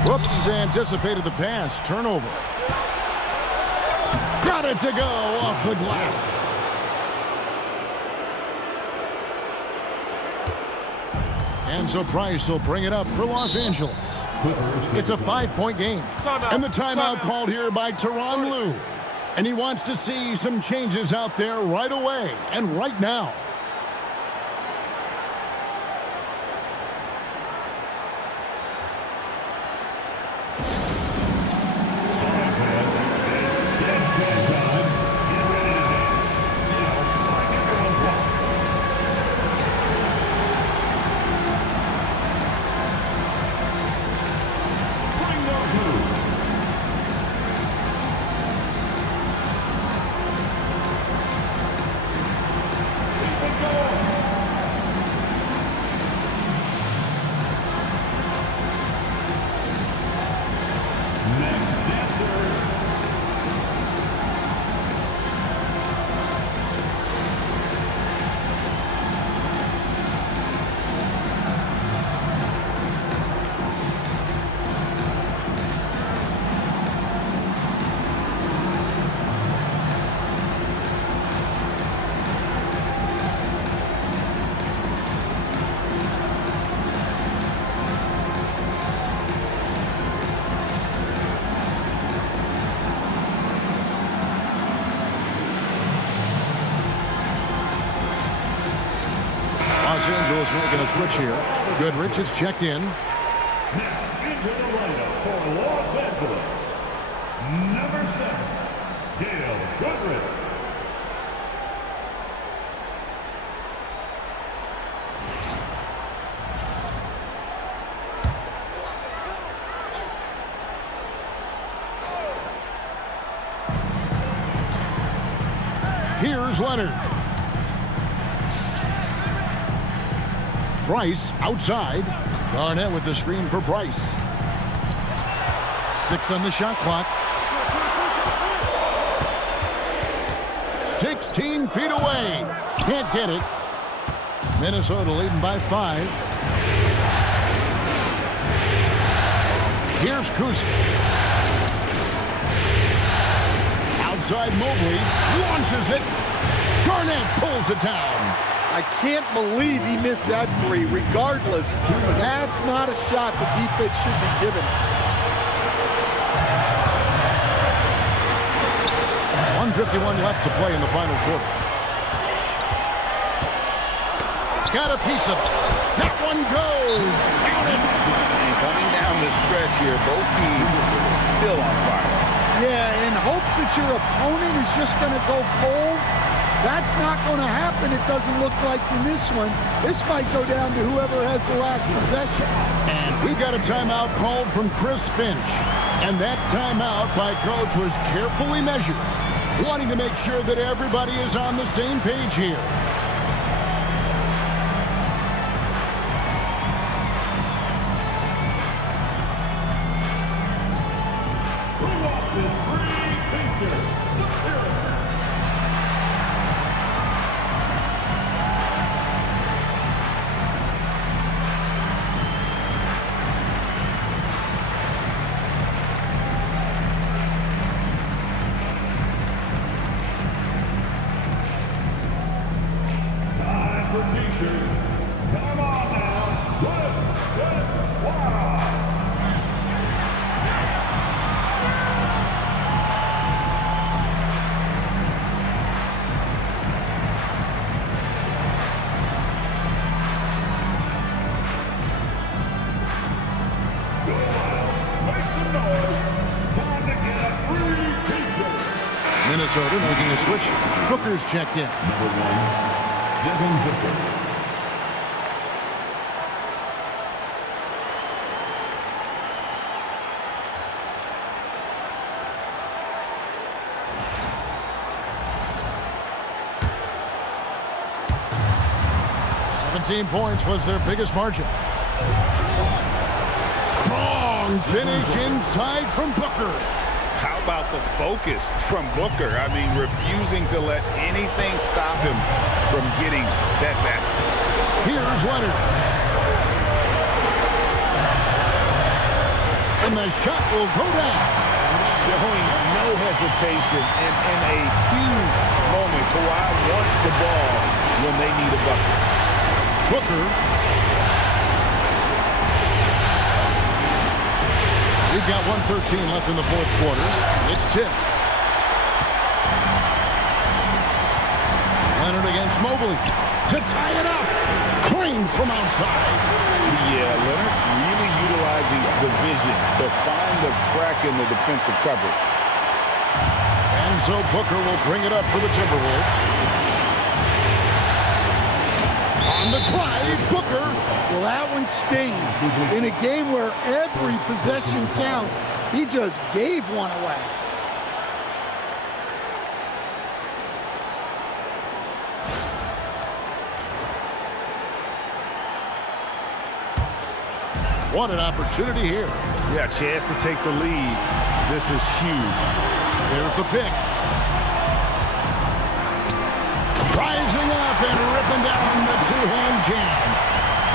Whoops, anticipated the pass. Turnover. Got it to go off the glass. And so Price will bring it up for Los Angeles. It's a 5-point game. And the timeout called here by Tyronn Lue. And he wants to see some changes out there right away and right now. Los Angeles making a switch here. Goodrich is checked in. Now into the lineup for Los Angeles, number 7, Dale Goodrich. Here's Leonard. Price outside. Garnett with the screen for Price. 6 on the shot clock. 16 feet away. Can't get it. Minnesota leading by 5. Here's Cousy. Outside Mobley. Launches it. Garnett pulls it down. I can't believe he missed that 3. Regardless, that's not a shot the defense should be given. 1:51 left to play in the final quarter. Got a piece of it. That one goes. Count it. And coming down the stretch here, both teams still on fire. Yeah, in hopes that your opponent is just going to go cold. That's not going to happen, it doesn't look like in this one. This might go down to whoever has the last possession. And we've got a timeout called from Chris Finch. And that timeout by Coach was carefully measured, wanting to make sure that everybody is on the same page here. Minnesota making a switch. Booker's checked in. Number 1, Devin Booker. Points was their biggest margin. Strong finish inside from Booker. How about the focus from Booker? I mean, refusing to let anything stop him from getting that basket. Here's Leonard. And the shot will go down. Showing no hesitation and in a huge moment. Kawhi wants the ball when they need a bucket. Booker. We've got 1:13 left in the fourth quarter. It's tipped. Leonard against Mobley to tie it up. Claimed from outside. Yeah, Leonard really utilizing the vision to find the crack in the defensive coverage. And so Booker will bring it up for the Timberwolves. On the drive, Booker. Well, that one stings. In a game where every possession counts, he just gave one away. What an opportunity here. Yeah, chance to take the lead. This is huge. There's the pick. Rising up and ripping down the two-hand jam.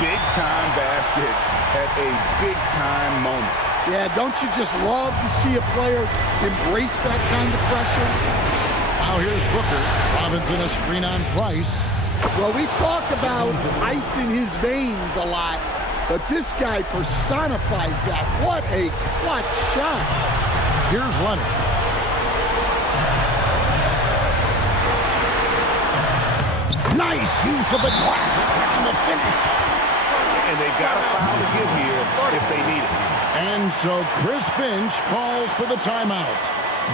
Big-time basket at a big-time moment. Yeah, don't you just love to see a player embrace that kind of pressure? Now here's Booker. Robinson a screen on Price. Well, we talk about ice in his veins a lot, but this guy personifies that. What a clutch shot. Here's Leonard. Nice use of the glass on the finish. And they've got a foul to give here if they need it. And so Chris Finch calls for the timeout.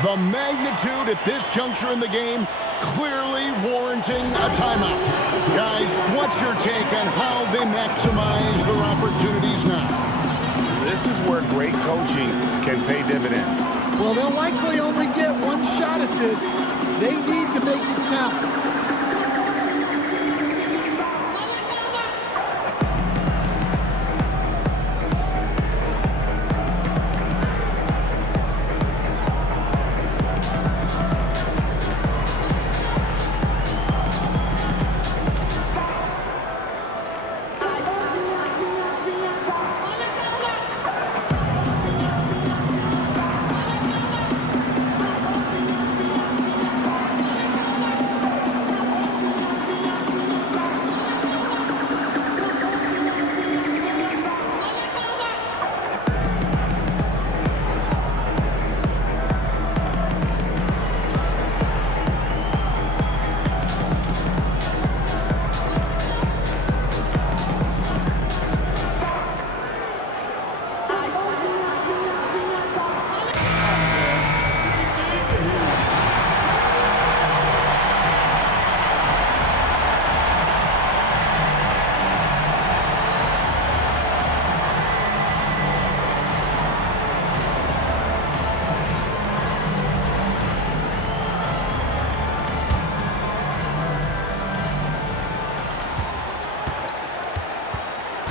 The magnitude at this juncture in the game clearly warranting a timeout. Guys, what's your take on how they maximize their opportunities now? This is where great coaching can pay dividends. Well, they'll likely only get one shot at this. They need to make it count.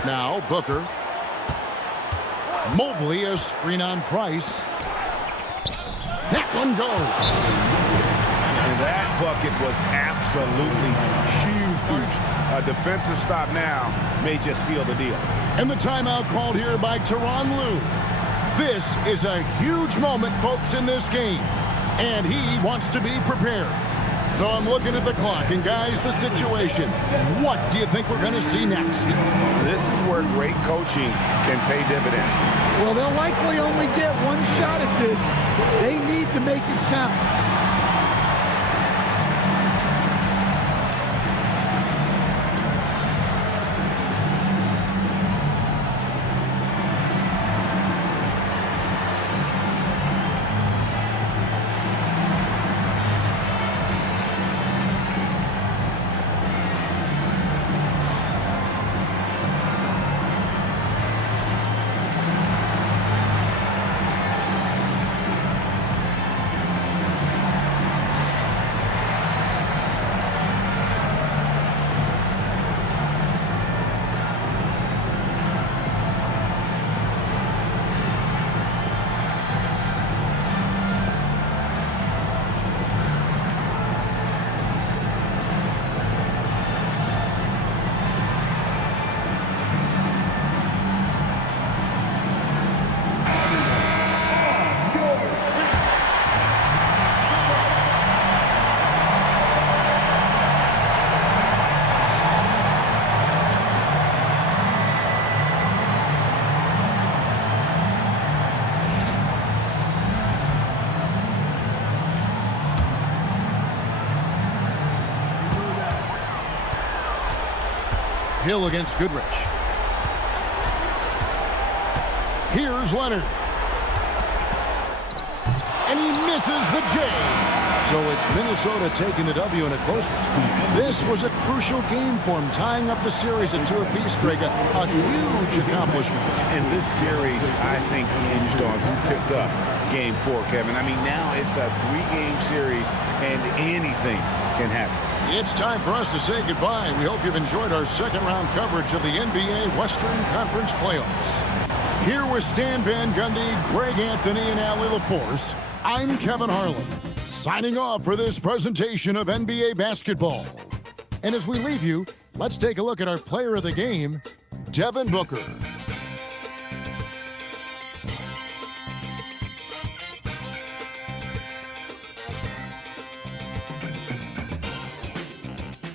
Now Booker. Mobley, a screen on Price. That one goes. And that bucket was absolutely huge. A defensive stop now may just seal the deal. And the timeout called here by Tyronn Lue. This is a huge moment, folks, in this game. And he wants to be prepared. So I'm looking at the clock, and guys, the situation. What do you think we're going to see next? This is where great coaching can pay dividends. Well, they'll likely only get one shot at this. They need to make it count. Hill against Goodrich. Here's Leonard. And he misses the J. So it's Minnesota taking the W in a close one. This was a crucial game for him, tying up the series at 2 apiece, Greg. A huge accomplishment. And this series, I think, hinged on who picked up Game 4, Kevin. I mean, now it's a 3-game series, and anything can happen. It's time for us to say goodbye. We hope you've enjoyed our second-round coverage of the NBA Western Conference Playoffs. Here with Stan Van Gundy, Greg Anthony, and Allie LaForce, I'm Kevin Harlan, signing off for this presentation of NBA basketball. And as we leave you, let's take a look at our player of the game, Devin Booker.